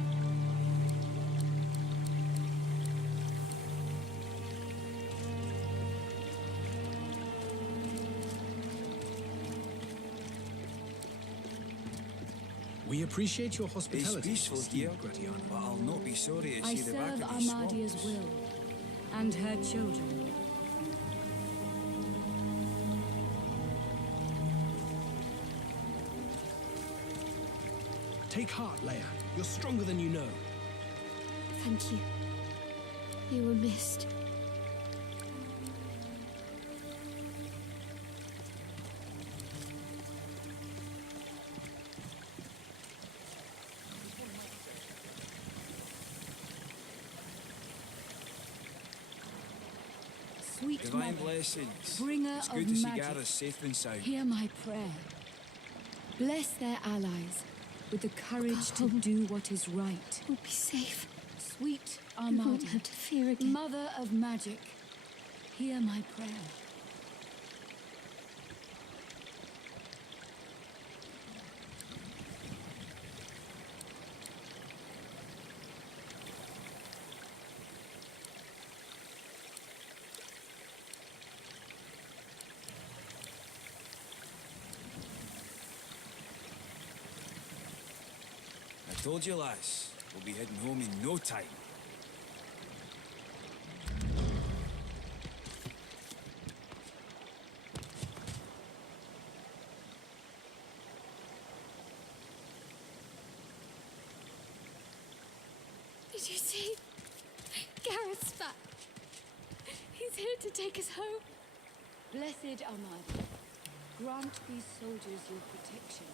We appreciate your It's hospitality. peaceful here, but I'll not be sorry to I see the back serve of these Armadia's swamps. will and her children. Take heart, Leia. You're stronger than you know. Thank you. You were missed. Sweet Divine Mother, blessings. bringer It's of good to see magic. Gareth safe and sound. hear my prayer. Bless their allies with the courage to home. do what is right. We'll be safe. Sweet We won't Armada, have to fear again. Mother of magic, hear my prayer. I told you, lass. We'll be heading home in no time. Did you see? Gareth's back. He's here to take us home. Blessed Armada, grant these soldiers your protection.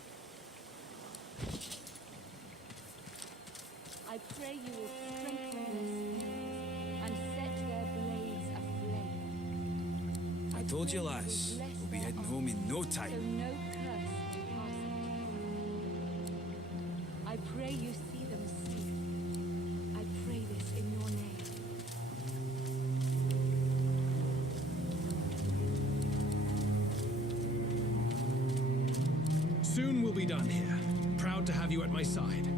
I pray you will strengthen their spells and set their blades aflame. I told you, lass. We'll be heading home in no So time. no curse may pass it. I pray you see them safe. I pray this in your name. Soon we'll be done here. Proud to have you at my side.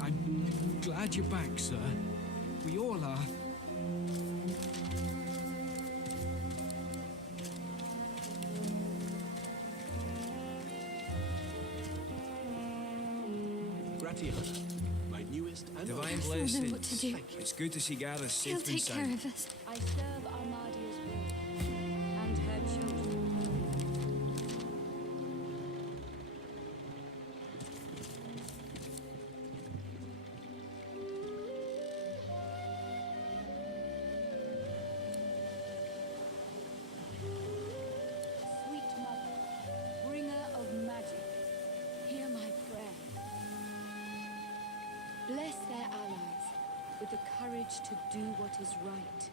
I'm glad you're back, sir. We all are. Gratiana, my newest and Divine Gareth will know blessings. what to do. It's good to see Gareth safe He'll and take care sound. of us. I serve Armadia's will and her children. with the courage to do what is right.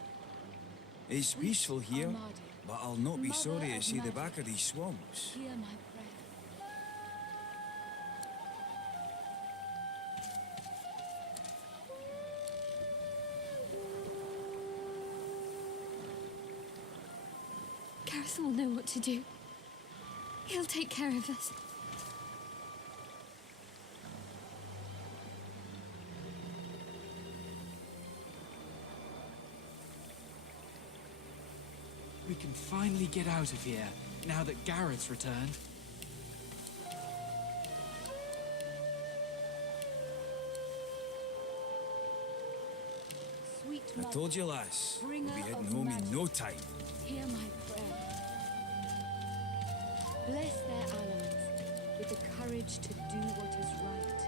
It's peaceful here, Armadi, but I'll not be Mother sorry to of see the magic. back of these swamps. Hear my prayer. Gareth will know what to do. He'll take care of us. We can finally get out of here, now that Gareth's returned. Sweet I mother, told you, lass, we'll bringer be heading of home magic. in no time. Hear my prayer. Bless their allies with the courage to do what is right.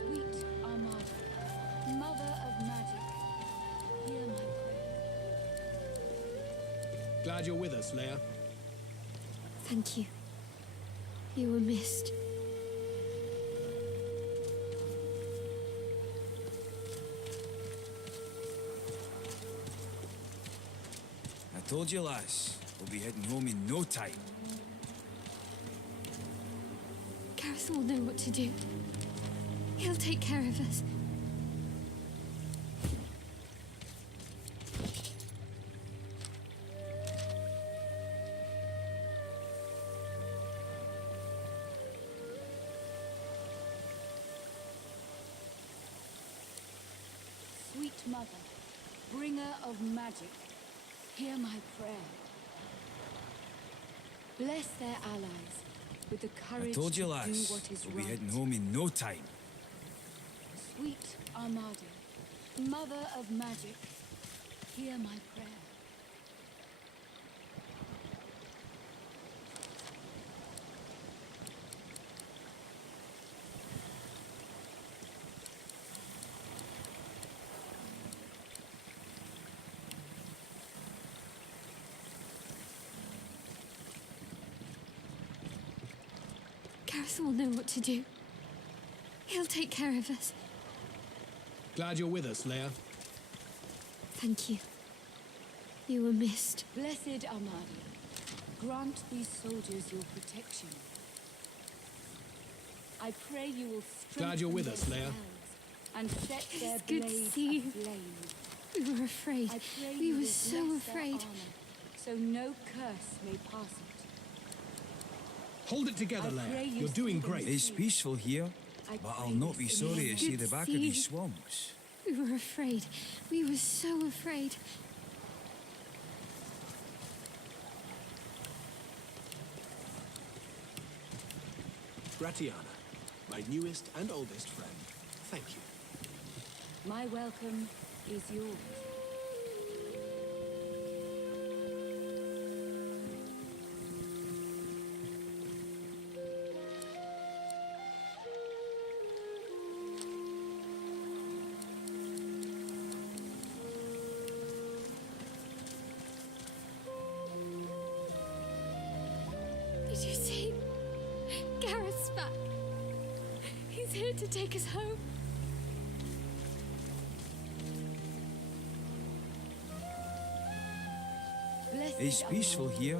Sweet Armada, mother of magic, hear my prayer. Glad you're with us, Leia. Thank you. You were missed. I told you, lass, we'll be heading home in no time. Gareth will know what to do. He'll take care of us. Sweet mother, bringer of magic, hear my prayer. Bless their allies with the I courage told you, to lass, do what is we'll right. be heading home in no time. Sweet Armada, mother of magic, hear my prayer. Gareth will know what to do. He'll take care of us. Glad you're with us, Leia. Thank you. You were missed. Blessed Armada, grant these soldiers your protection. I pray you will strengthen Glad you're with their us, Leia. spells and set their It's good to blades see you. aflame. We were afraid. I pray We you were will so bless their afraid. armor, so no curse may pass it. Hold it together, I pray Leia. you You're doing see them great. It's peaceful here, I but pray I'll not be this in sorry your to see Good the to back see of these you. swamps. We were afraid. We were so afraid. Gratiana, my newest and oldest friend. Thank you. My welcome is yours. Did you see? Gareth's back. He's here to take us home. Blessed It's peaceful Armada, here,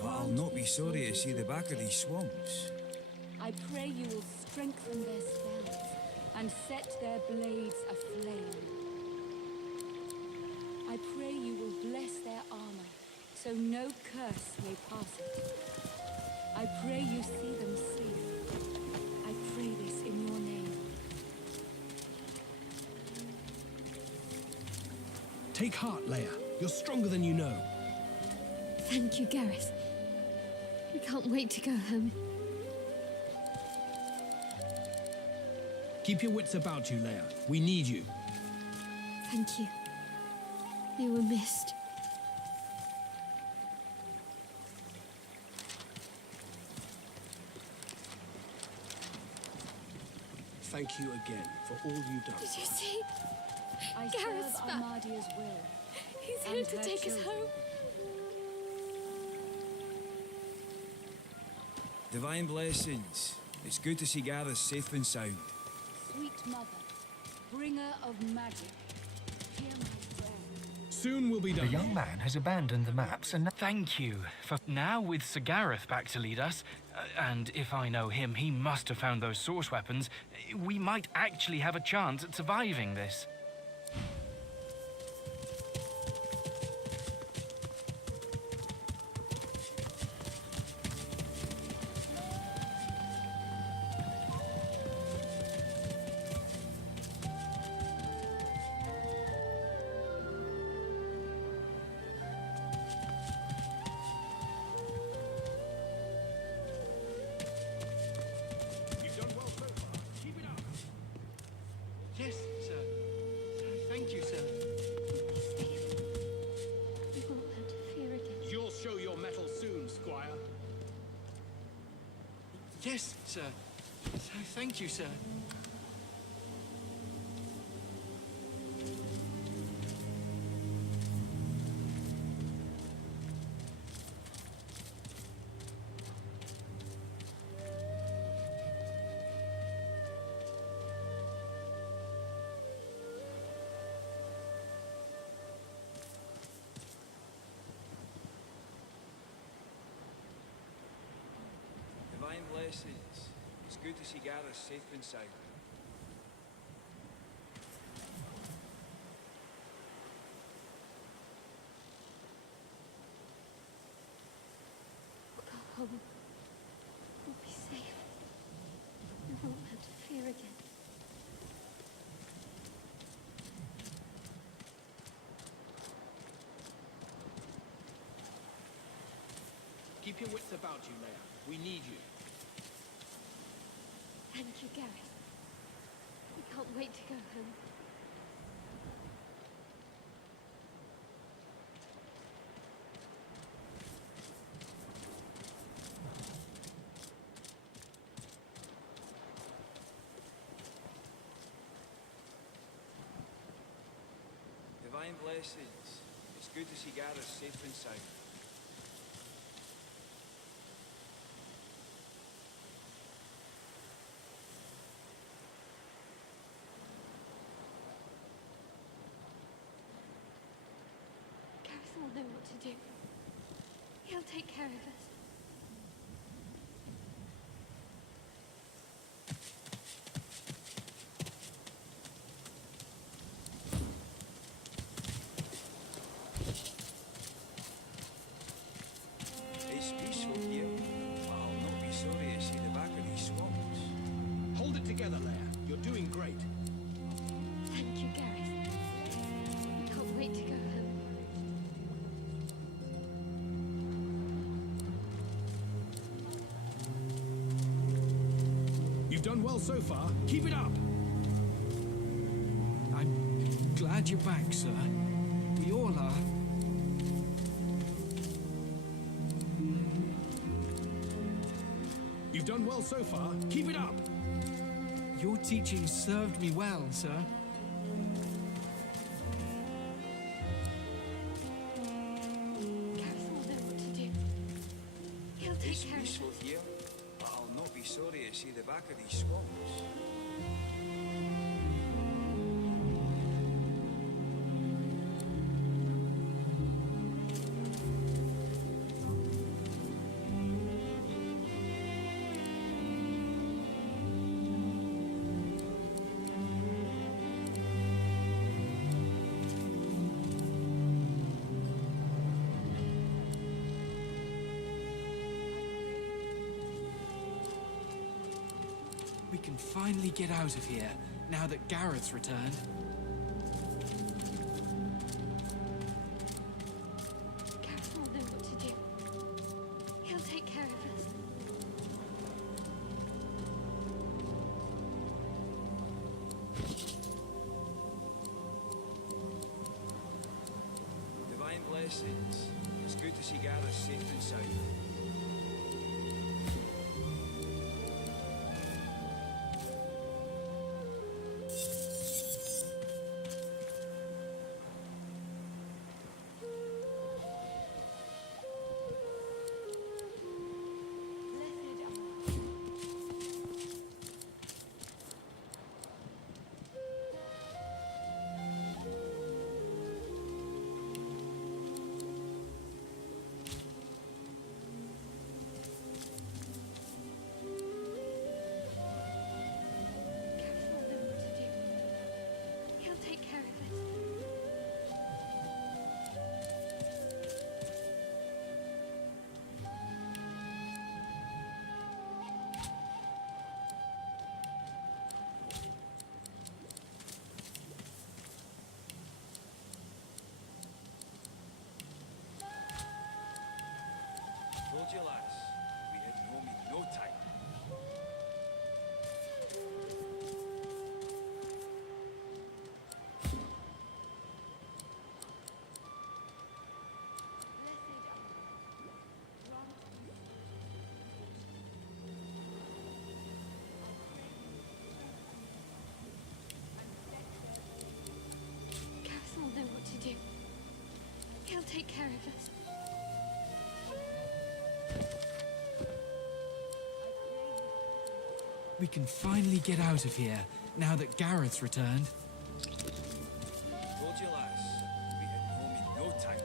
but I'll grant not be these sorry to soldiers see the your back of these protection. swamps. I pray you will strengthen their spells and set their blades aflame. I pray you will bless their armor, so no curse may pass it. I pray you see them safe. I pray this in your name. Take heart, Leia. You're stronger than you know. Thank you, Gareth. We can't wait to go home. Keep your wits about you, Leia. We need you. Thank you. You were missed. Thank you again for all you've done. Did you see? I Gareth's serve back. Armadia's will. He's here And to her take us children. home. Divine blessings. It's good to see Gareth safe and sound. Sweet mother, bringer of magic, hear my prayer. Soon we'll be The done. young man has abandoned the maps and Thank you. For now, with Sir Gareth back to lead us, and if I know him, he must have found those source weapons, we might actually have a chance at surviving this. You've done well so far. Keep it up. Yes, sir. Thank you, sir. We won't interfere again. You'll show your mettle soon, Squire. Yes, sir. Thank you, sir. Divine blessings. It's good to see Gareth safe and sound. We'll go home. We'll be safe. We won't interfere again. Keep your wits about you, Leia. We need you. Thank you, Gareth. We can't wait to go home. Divine blessings. It's good to see Gareth safe and sound. Gareth will know what to do. He'll take care of us. It's peaceful here, but I'll not be sorry to see the back of these swamps. Hold it together, Leia. You're doing great. Thank you, Gareth. We can't wait to go home. You've done well so far. Keep it up. I'm glad you're back, sir. We all are. You've done well so far. Keep it up. Your teaching served me well, sir. Gareth will know what to do. He'll take It's care of peaceful us. here, but I'll not be sorry to see the back of these swamps. We can finally get out of here, now that Gareth's returned. Gareth will know what to do. He'll take care of us. Divine blessings. It's good to see Gareth safe and sound. Blessed are Told you, lass. We had no time. Gareth will know what to do. He'll take care of us. We can finally get out of here, now that Gareth's returned. Told you, lass. We had no time.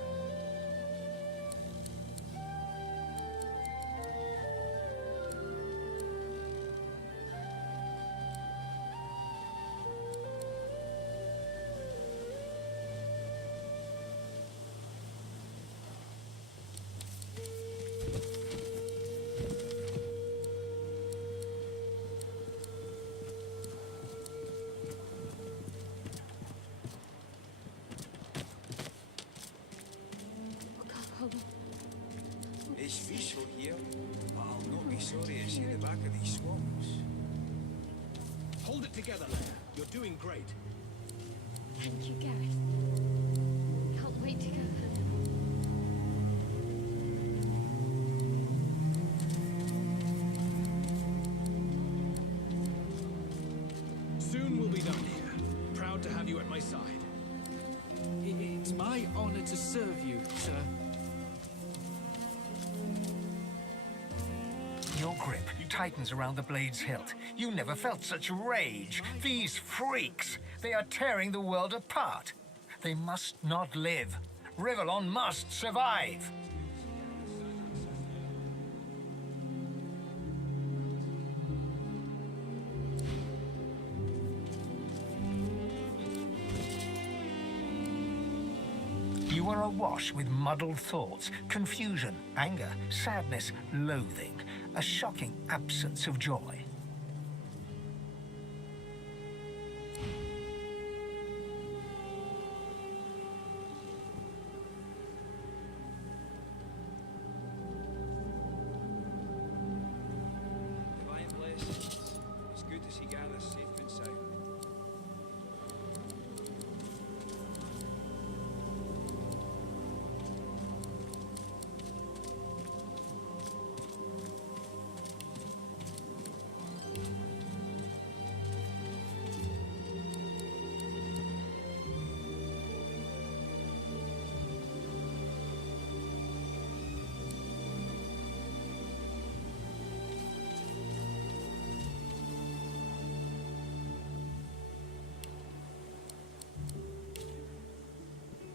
It's peaceful here, but I'll not be sorry to see the back of these swamps. Hold it together, Leia. You're doing great. Thank you, Gareth. Can't wait to go home. Soon we'll be done here. Proud to have you at my side. It's my honor to serve you, sir. Your grip tightens around the blade's hilt. You never felt such rage. These freaks, they are tearing the world apart. They must not live. Rivellon must survive. You are awash with muddled thoughts, confusion, anger, sadness, loathing, a shocking absence of joy. Divine blessings. It's good to see Gareth safe and sound.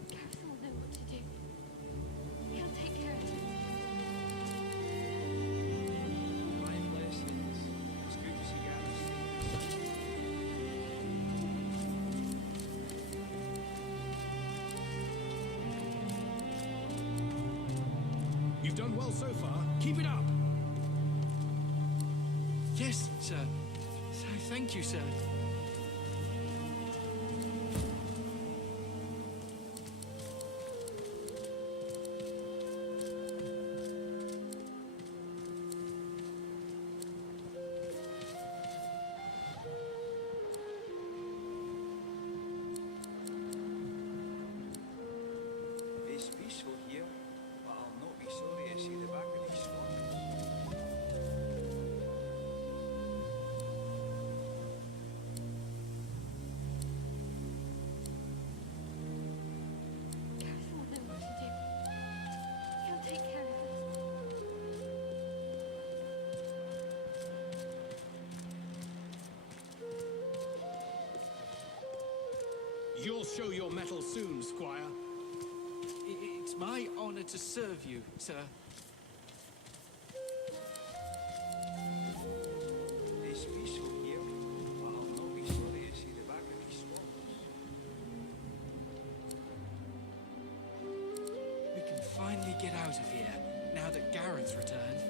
Gareth will know what to do. He'll take care of us. Divine blessings. It's good to see Gareth safe and sound. You've done well so far. Keep it up. Yes, sir. Thank you, sir. It's peaceful here, but I'll not be sorry to see the back of these swamps. Gareth will know what to do. He'll take care of us. You'll show your mettle soon, Squire. It's my honor to serve you, sir. It's peaceful here, but I'll not be sorry to see the back of these swamps. We can finally get out of here, now that Gareth's returned.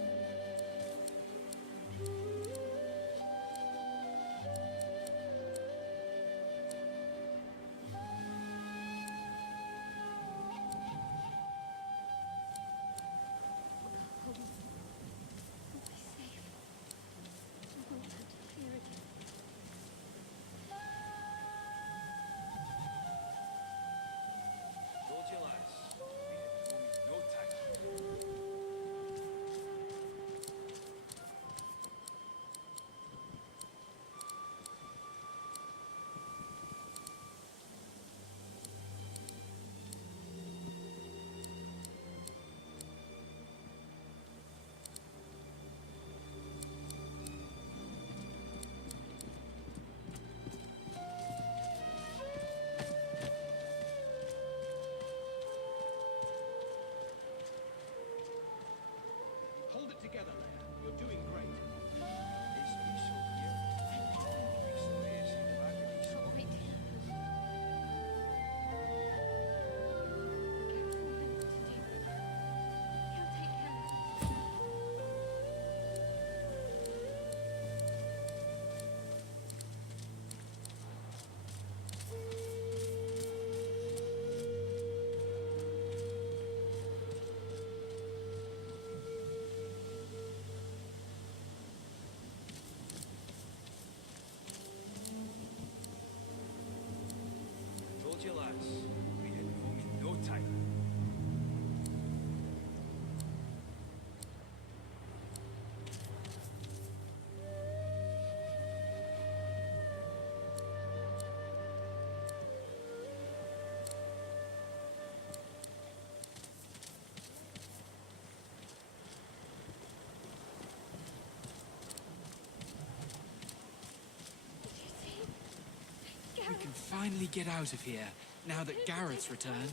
can finally get out of here, now that Gareth's returned.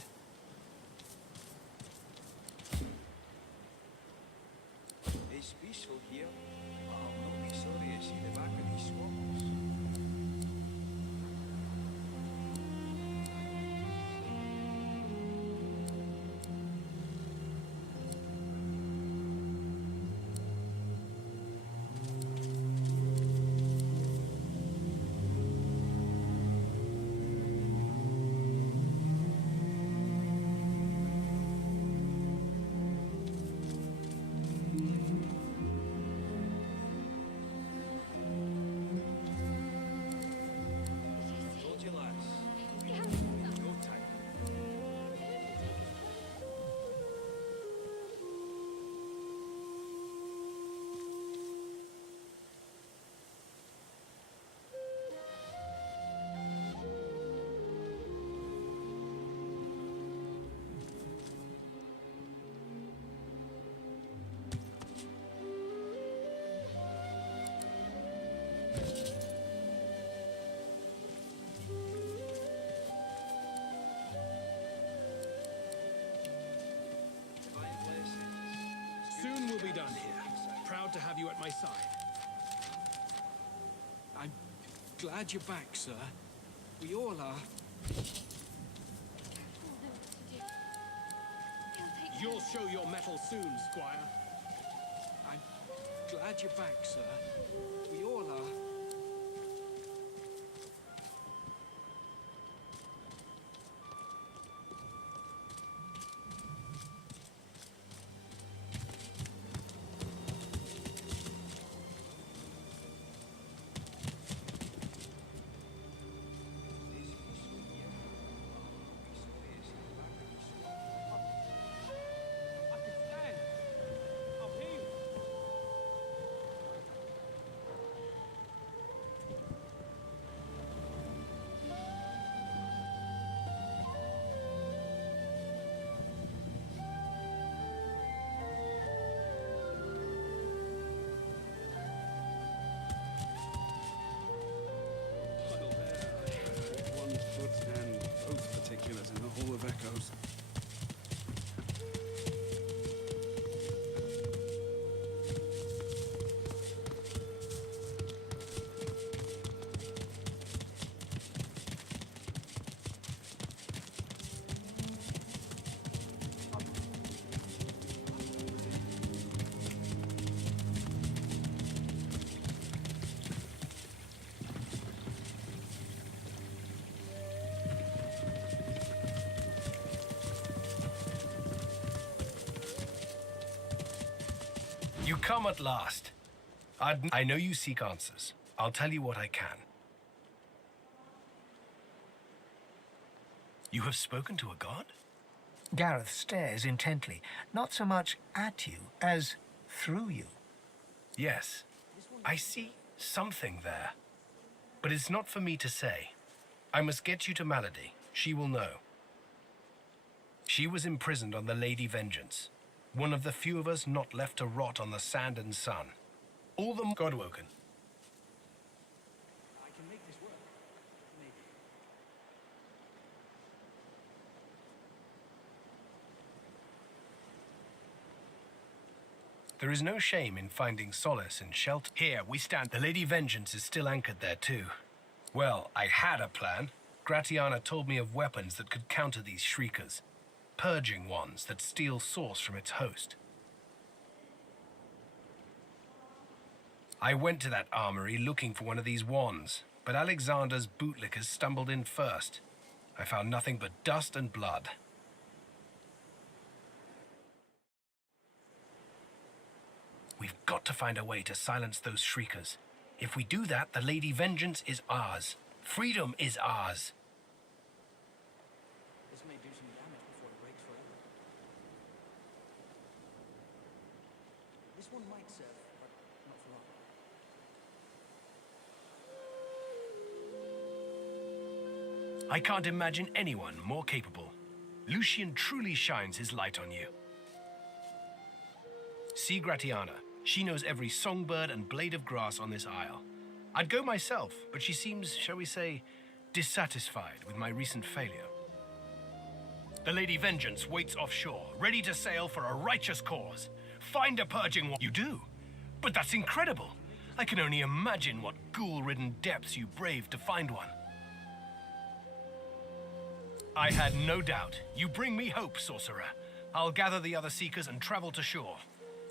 It's peaceful here, but I'll not be sorry to see the back of these swamps. Told you, lads. No time. Divine blessings. Soon we'll be done here. Proud to have you at my side. I'm glad you're back, sir. We all are. You'll show your mettle soon, Squire. I'm glad you're back, sir. We all are. It's peaceful here, but I'll not be sorry to see the back of these swamps. I can stand. I'll heal. Puddle there. One foot and both particulars in the Hall of Echoes. You come at last. I know you seek answers. I'll tell you what I can. You have spoken to a god? Gareth stares intently, not so much at you as through you. Yes, I see something there. But it's not for me to say. I must get you to Malady. She will know. She was imprisoned on the Lady Vengeance, one of the few of us not left to rot on the sand and sun. All the Godwoken. I can make this work. Maybe. There is no shame in finding solace in shelter. Here we stand. The Lady Vengeance is still anchored there too. Well, I had a plan. Gratiana told me of weapons that could counter these shriekers. Purging ones that steal source from its host. I went to that armory looking for one of these wands, but Alexander's bootlickers stumbled in first. I found nothing but dust and blood. We've got to find a way to silence those shriekers. If we do that, the Lady Vengeance is ours. Freedom is ours. This may do some damage before it breaks forever. This one might serve, but not for long. I can't imagine anyone more capable. Lucian truly shines his light on you. See Gratiana. She knows every songbird and blade of grass on this isle. I'd go myself, but she seems, shall we say, dissatisfied with my recent failure. The Lady Vengeance waits offshore, ready to sail for a righteous cause. Find a purging one. You do? But that's incredible. I can only imagine what ghoul-ridden depths you braved to find one. I had no doubt. You bring me hope, sorcerer. I'll gather the other seekers and travel to shore.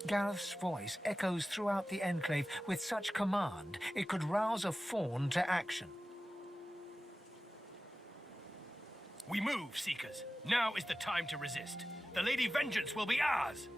Gareth's voice echoes throughout the enclave with such command it could rouse a fawn to action. We move, seekers. Now is the time to resist. The Lady Vengeance will be ours!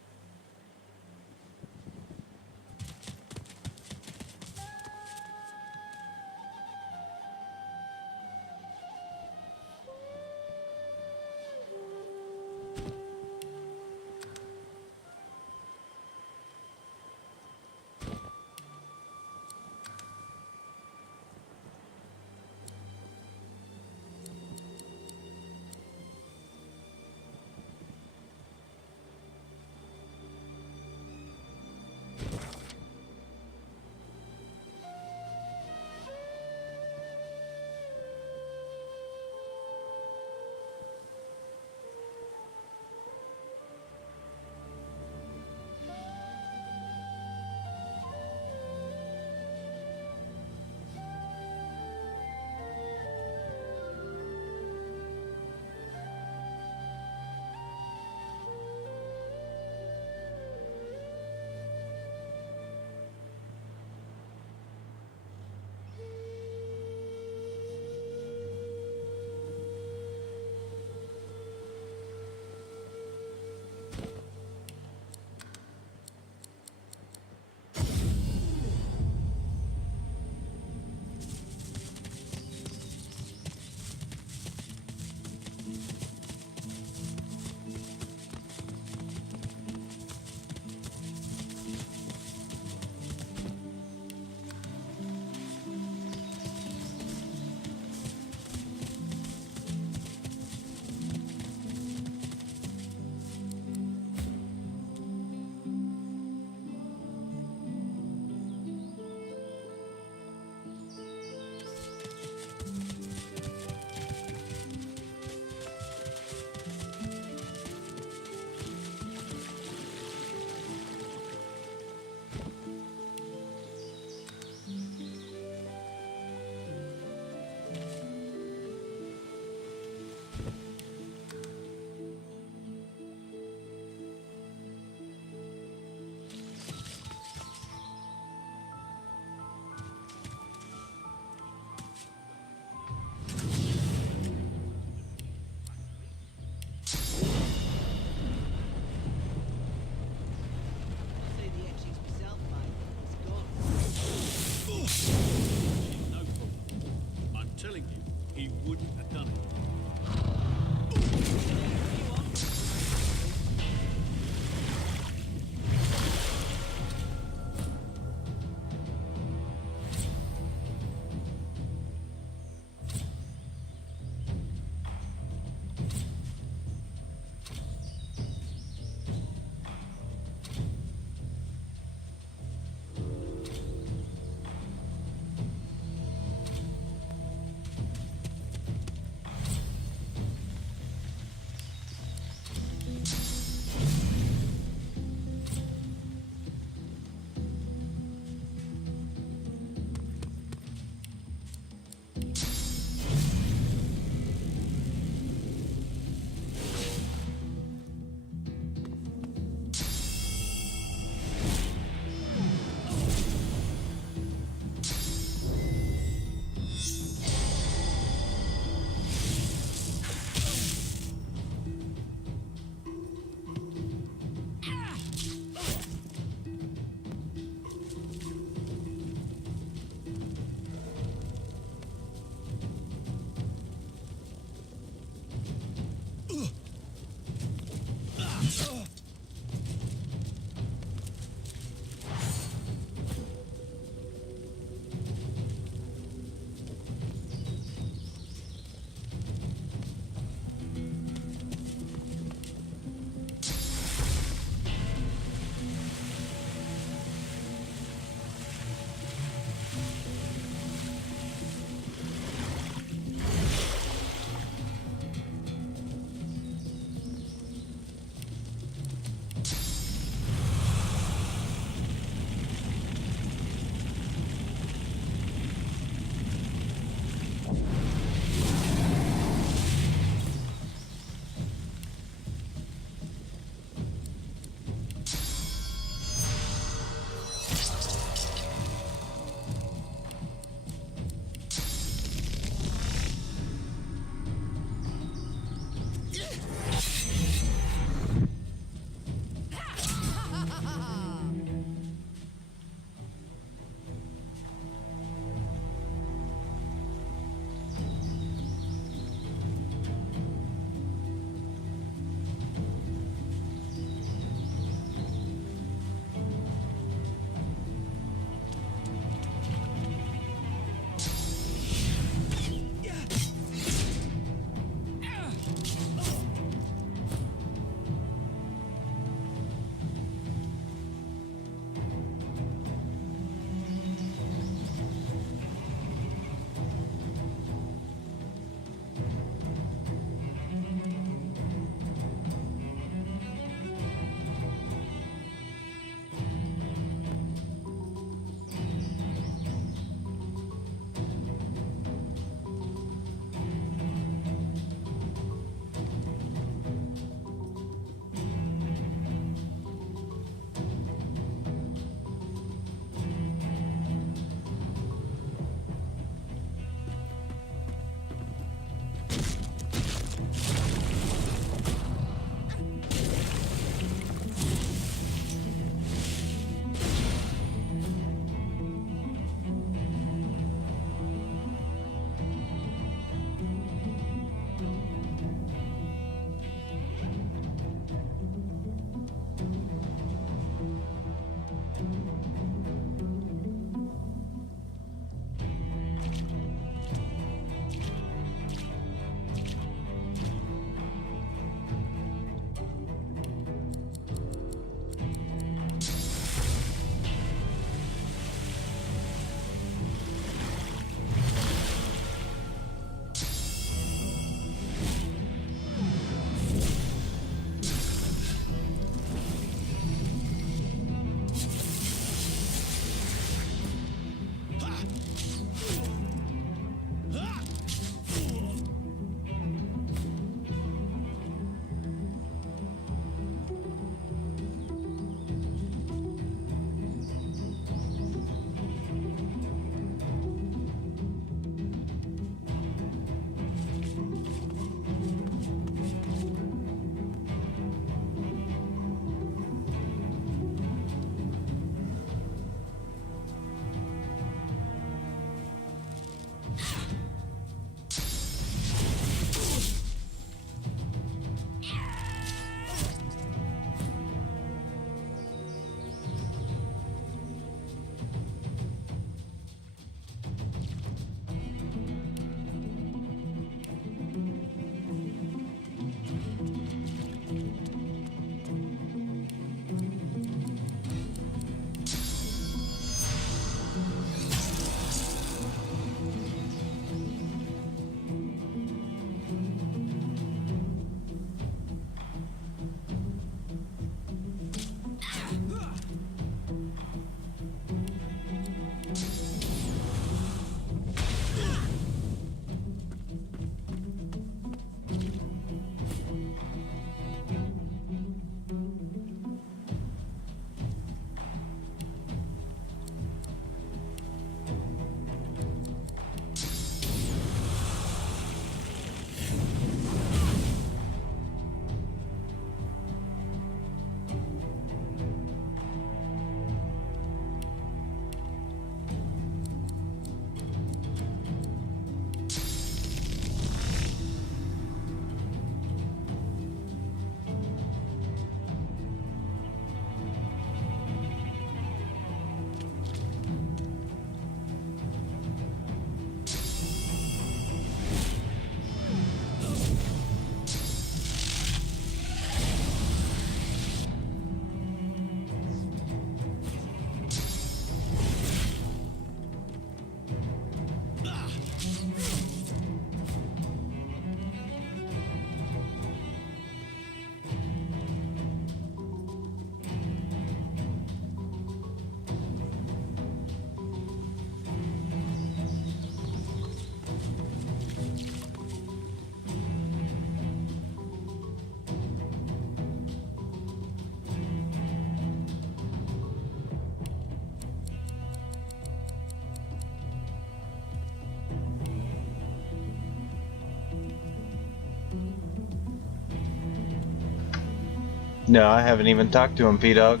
No, I haven't even talked to him, P-Dog.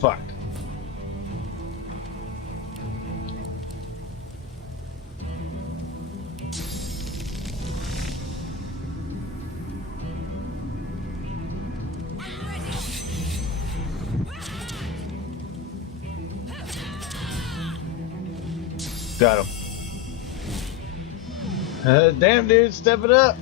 Fuck. Got him. Damn, dude, step it up.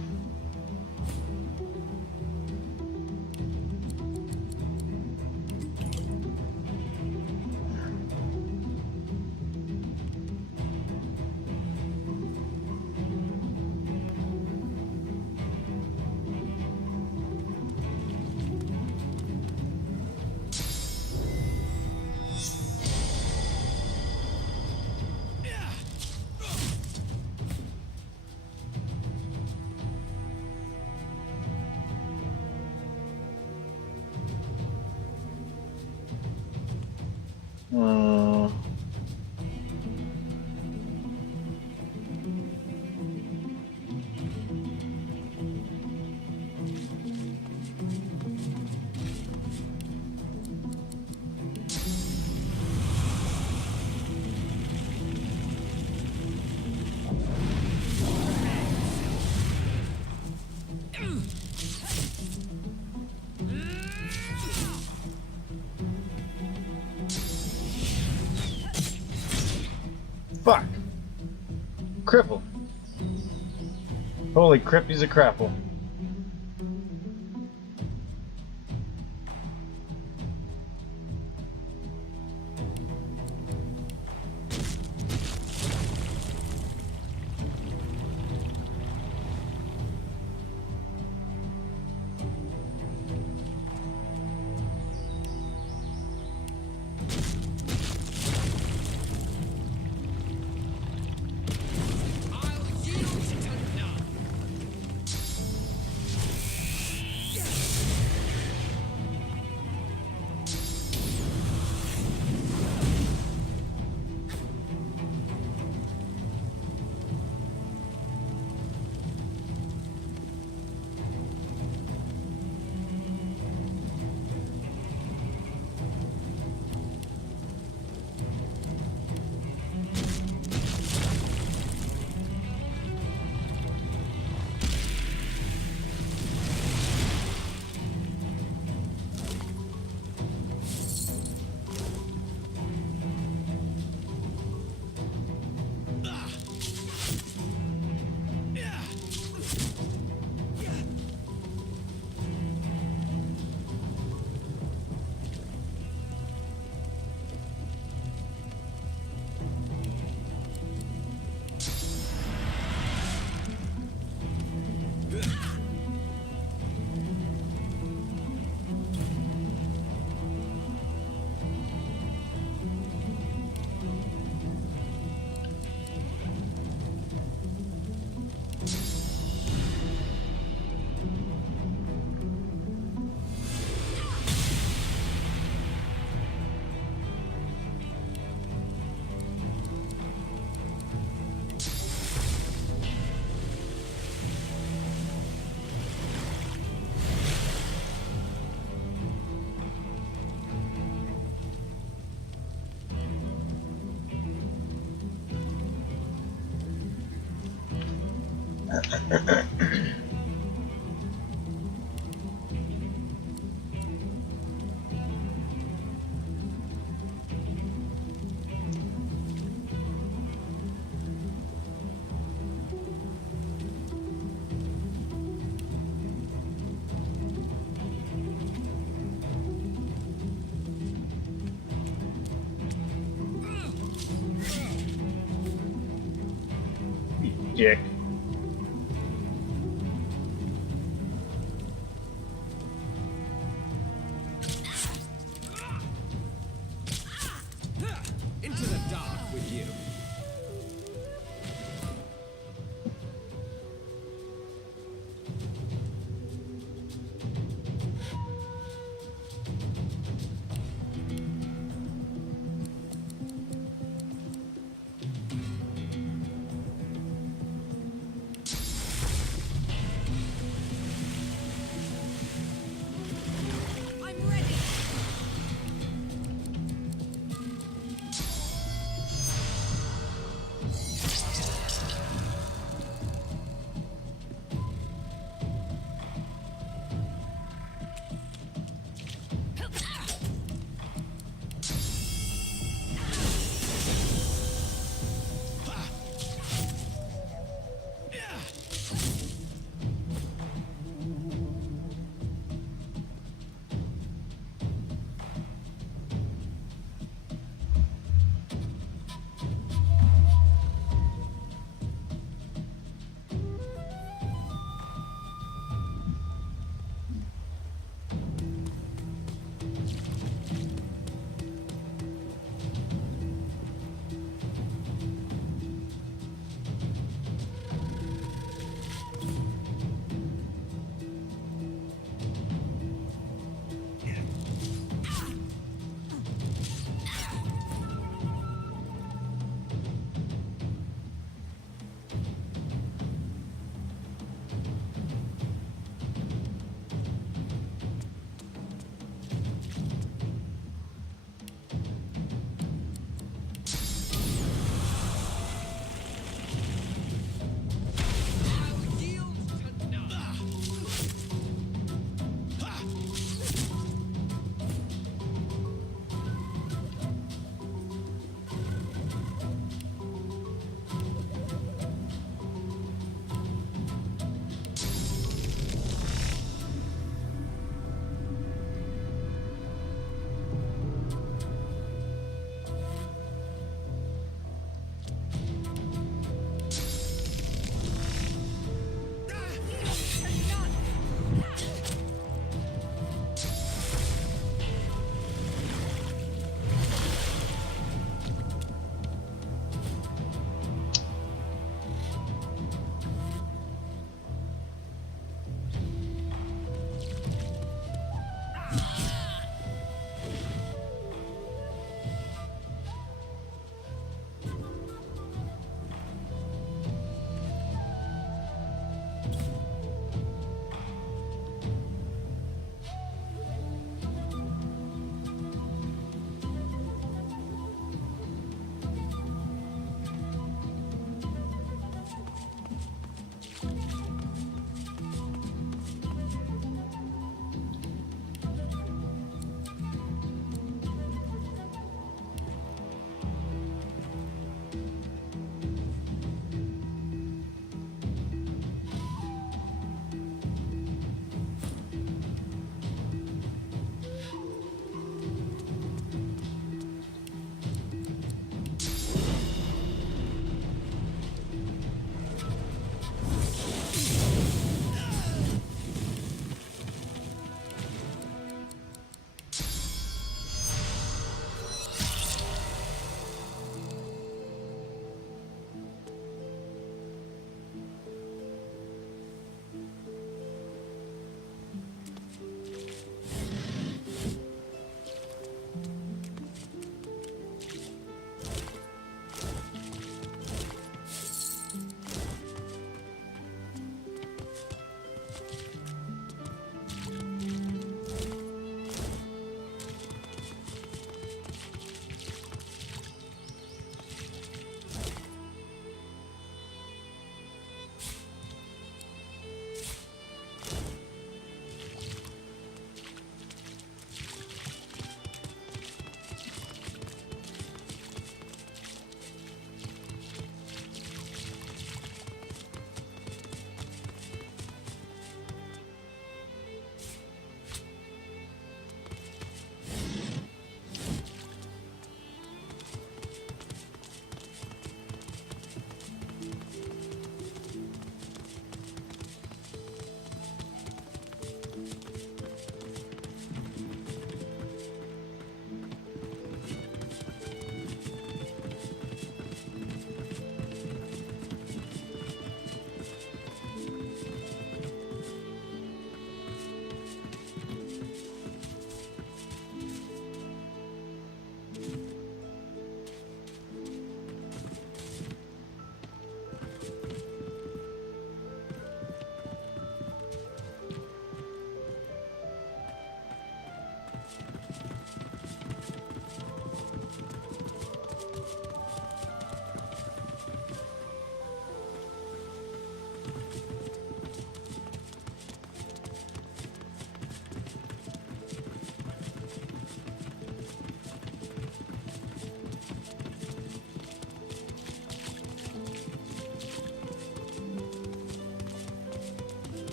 Fuck. Cripple. Holy crap, he's a crapple. Dick.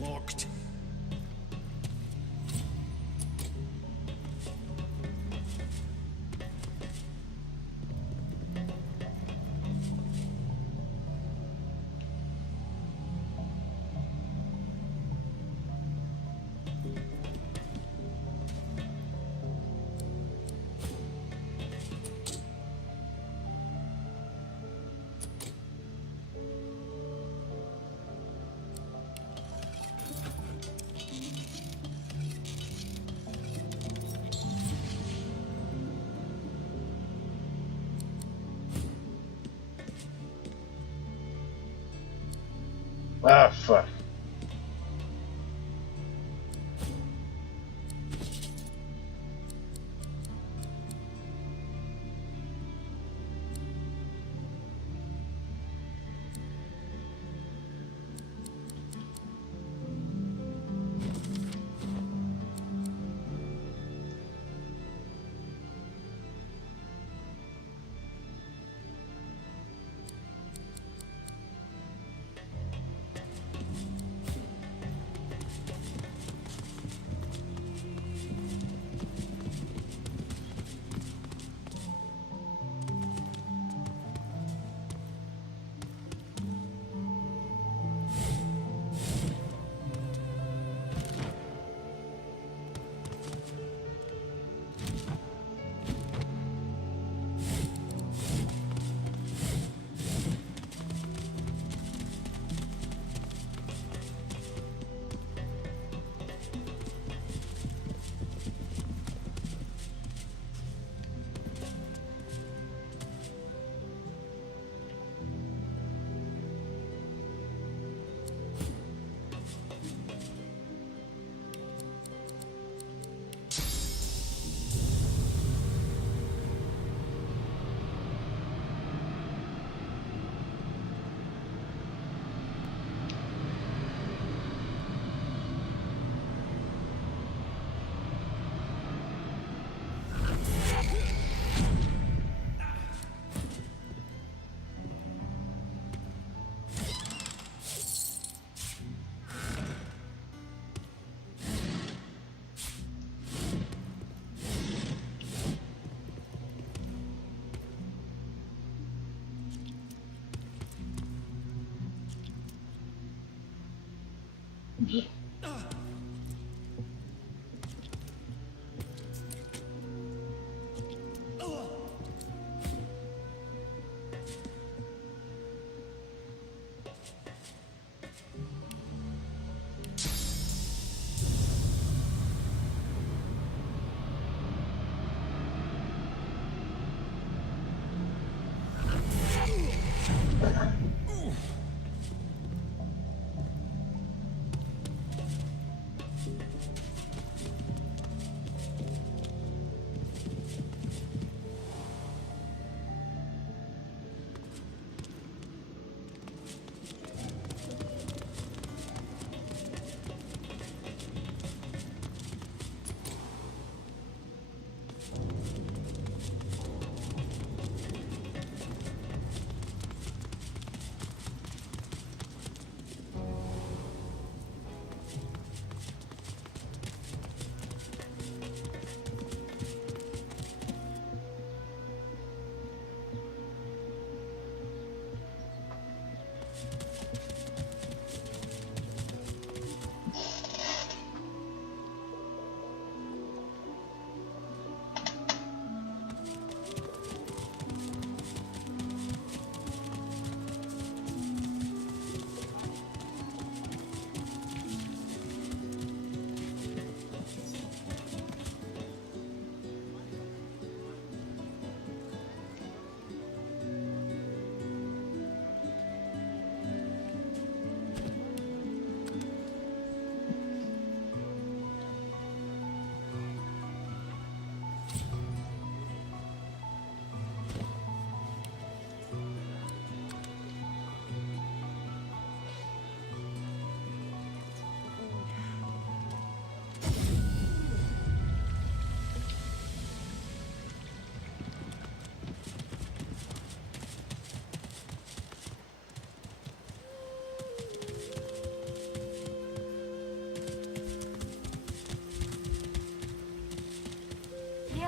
locked. Ah, fuck.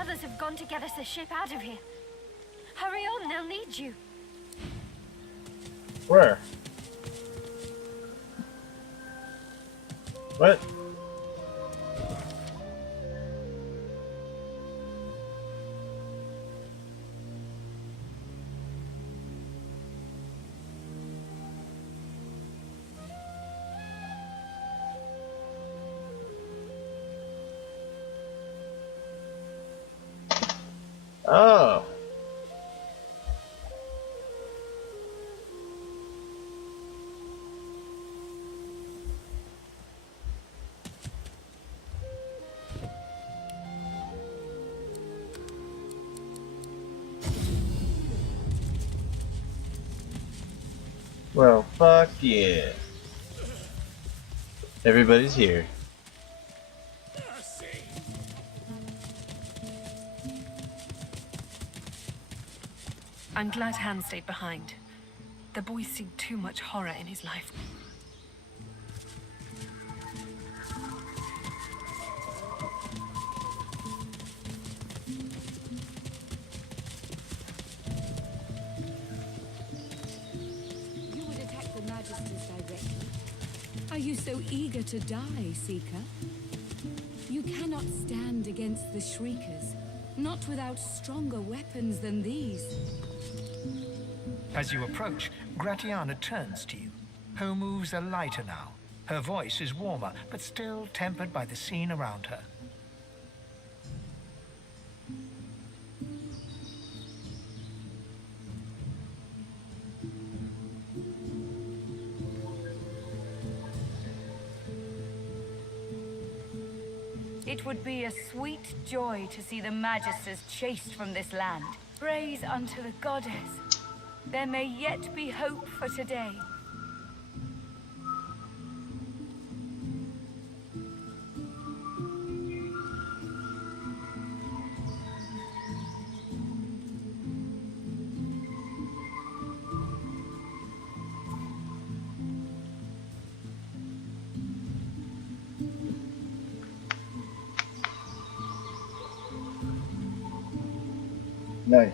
others have gone to get us a ship out of here. Hurry on, they'll need you. Where? What? Oh. Well, fuck yeah. Everybody's here. I'm glad Han stayed behind. The boy's seen too much horror in his life. You would attack the Magisters directly. Are you so eager to die, Seeker? You cannot stand against the Shriekers, not without stronger weapons than these. As you approach, Gratiana turns to you. Her moves are lighter now. Her voice is warmer, but still tempered by the scene around her. It would be a sweet joy to see the Magisters chased from this land. Praise unto the goddess. There may yet be hope for today. Nice.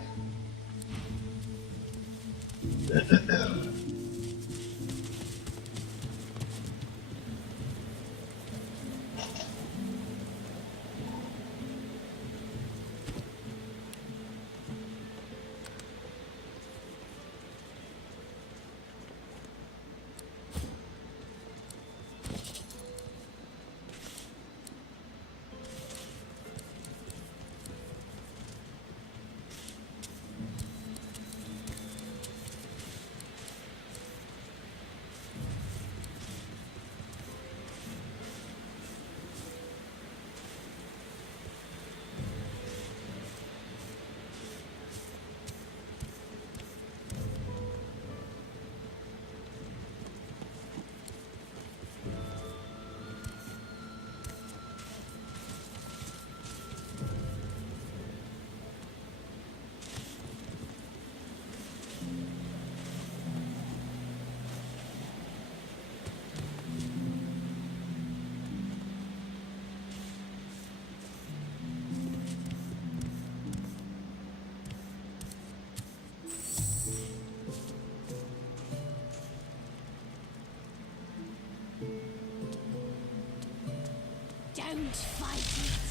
Don't fight it.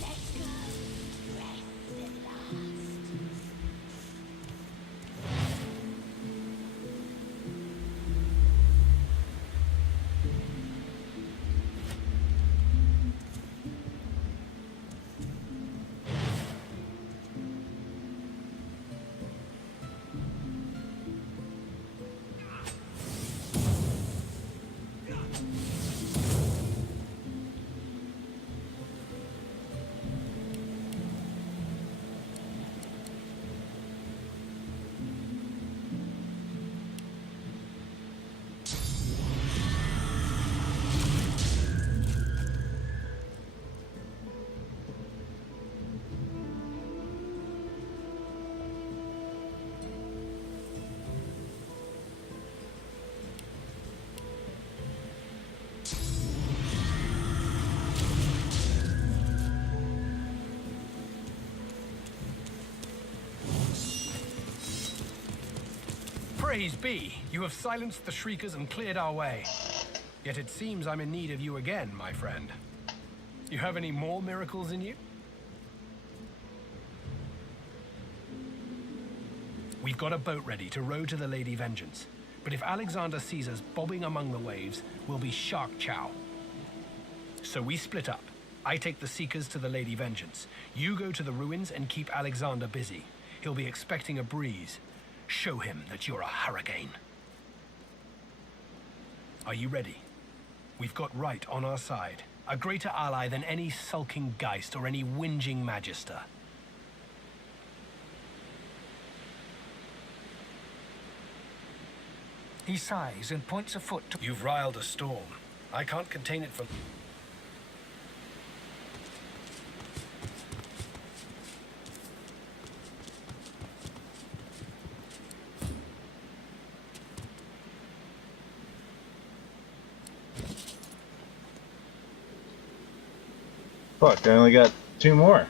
Let go. Breath at last. Praise be, you have silenced the Shriekers and cleared our way. Yet it seems I'm in need of you again, my friend. You have any more miracles in you? We've got a boat ready to row to the Lady Vengeance. But if Alexander sees us bobbing among the waves, we'll be shark chow. So we split up. I take the Seekers to the Lady Vengeance. You go to the ruins and keep Alexander busy. He'll be expecting a breeze. Show him that you're a hurricane. Are you ready? We've got right on our side. A greater ally than any sulking Geist or any whinging Magister. He sighs and points a foot to... You've riled a storm. I can't contain it for... Fuck, I only got 2 more.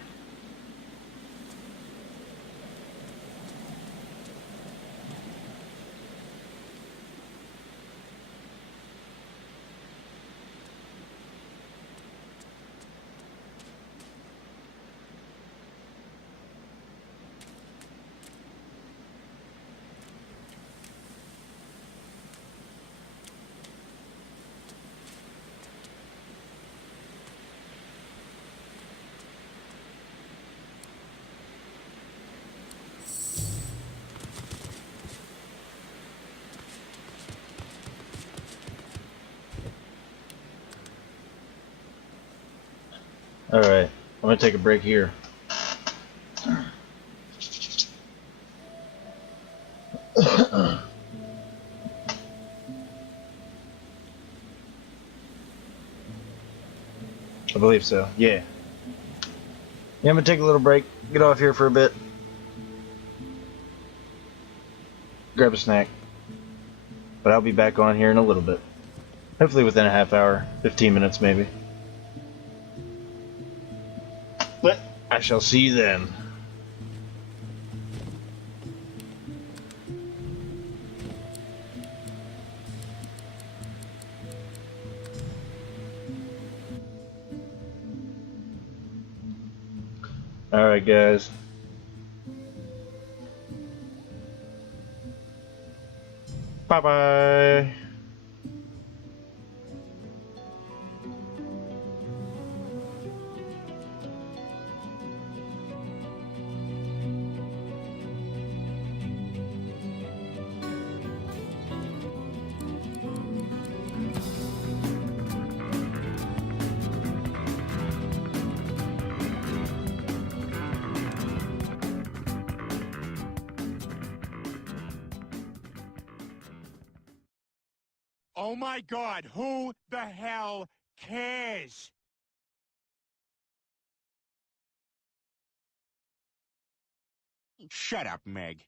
Alright, I'm gonna take a break here. I believe so, yeah. Yeah, I'm gonna take a little break, get off here for a bit. Grab a snack. But I'll be back on here in a little bit. Hopefully within a half hour, 15 minutes maybe. But I shall see you then. Alright guys. Bye bye. Oh my God, who the hell cares? Shut up, Meg.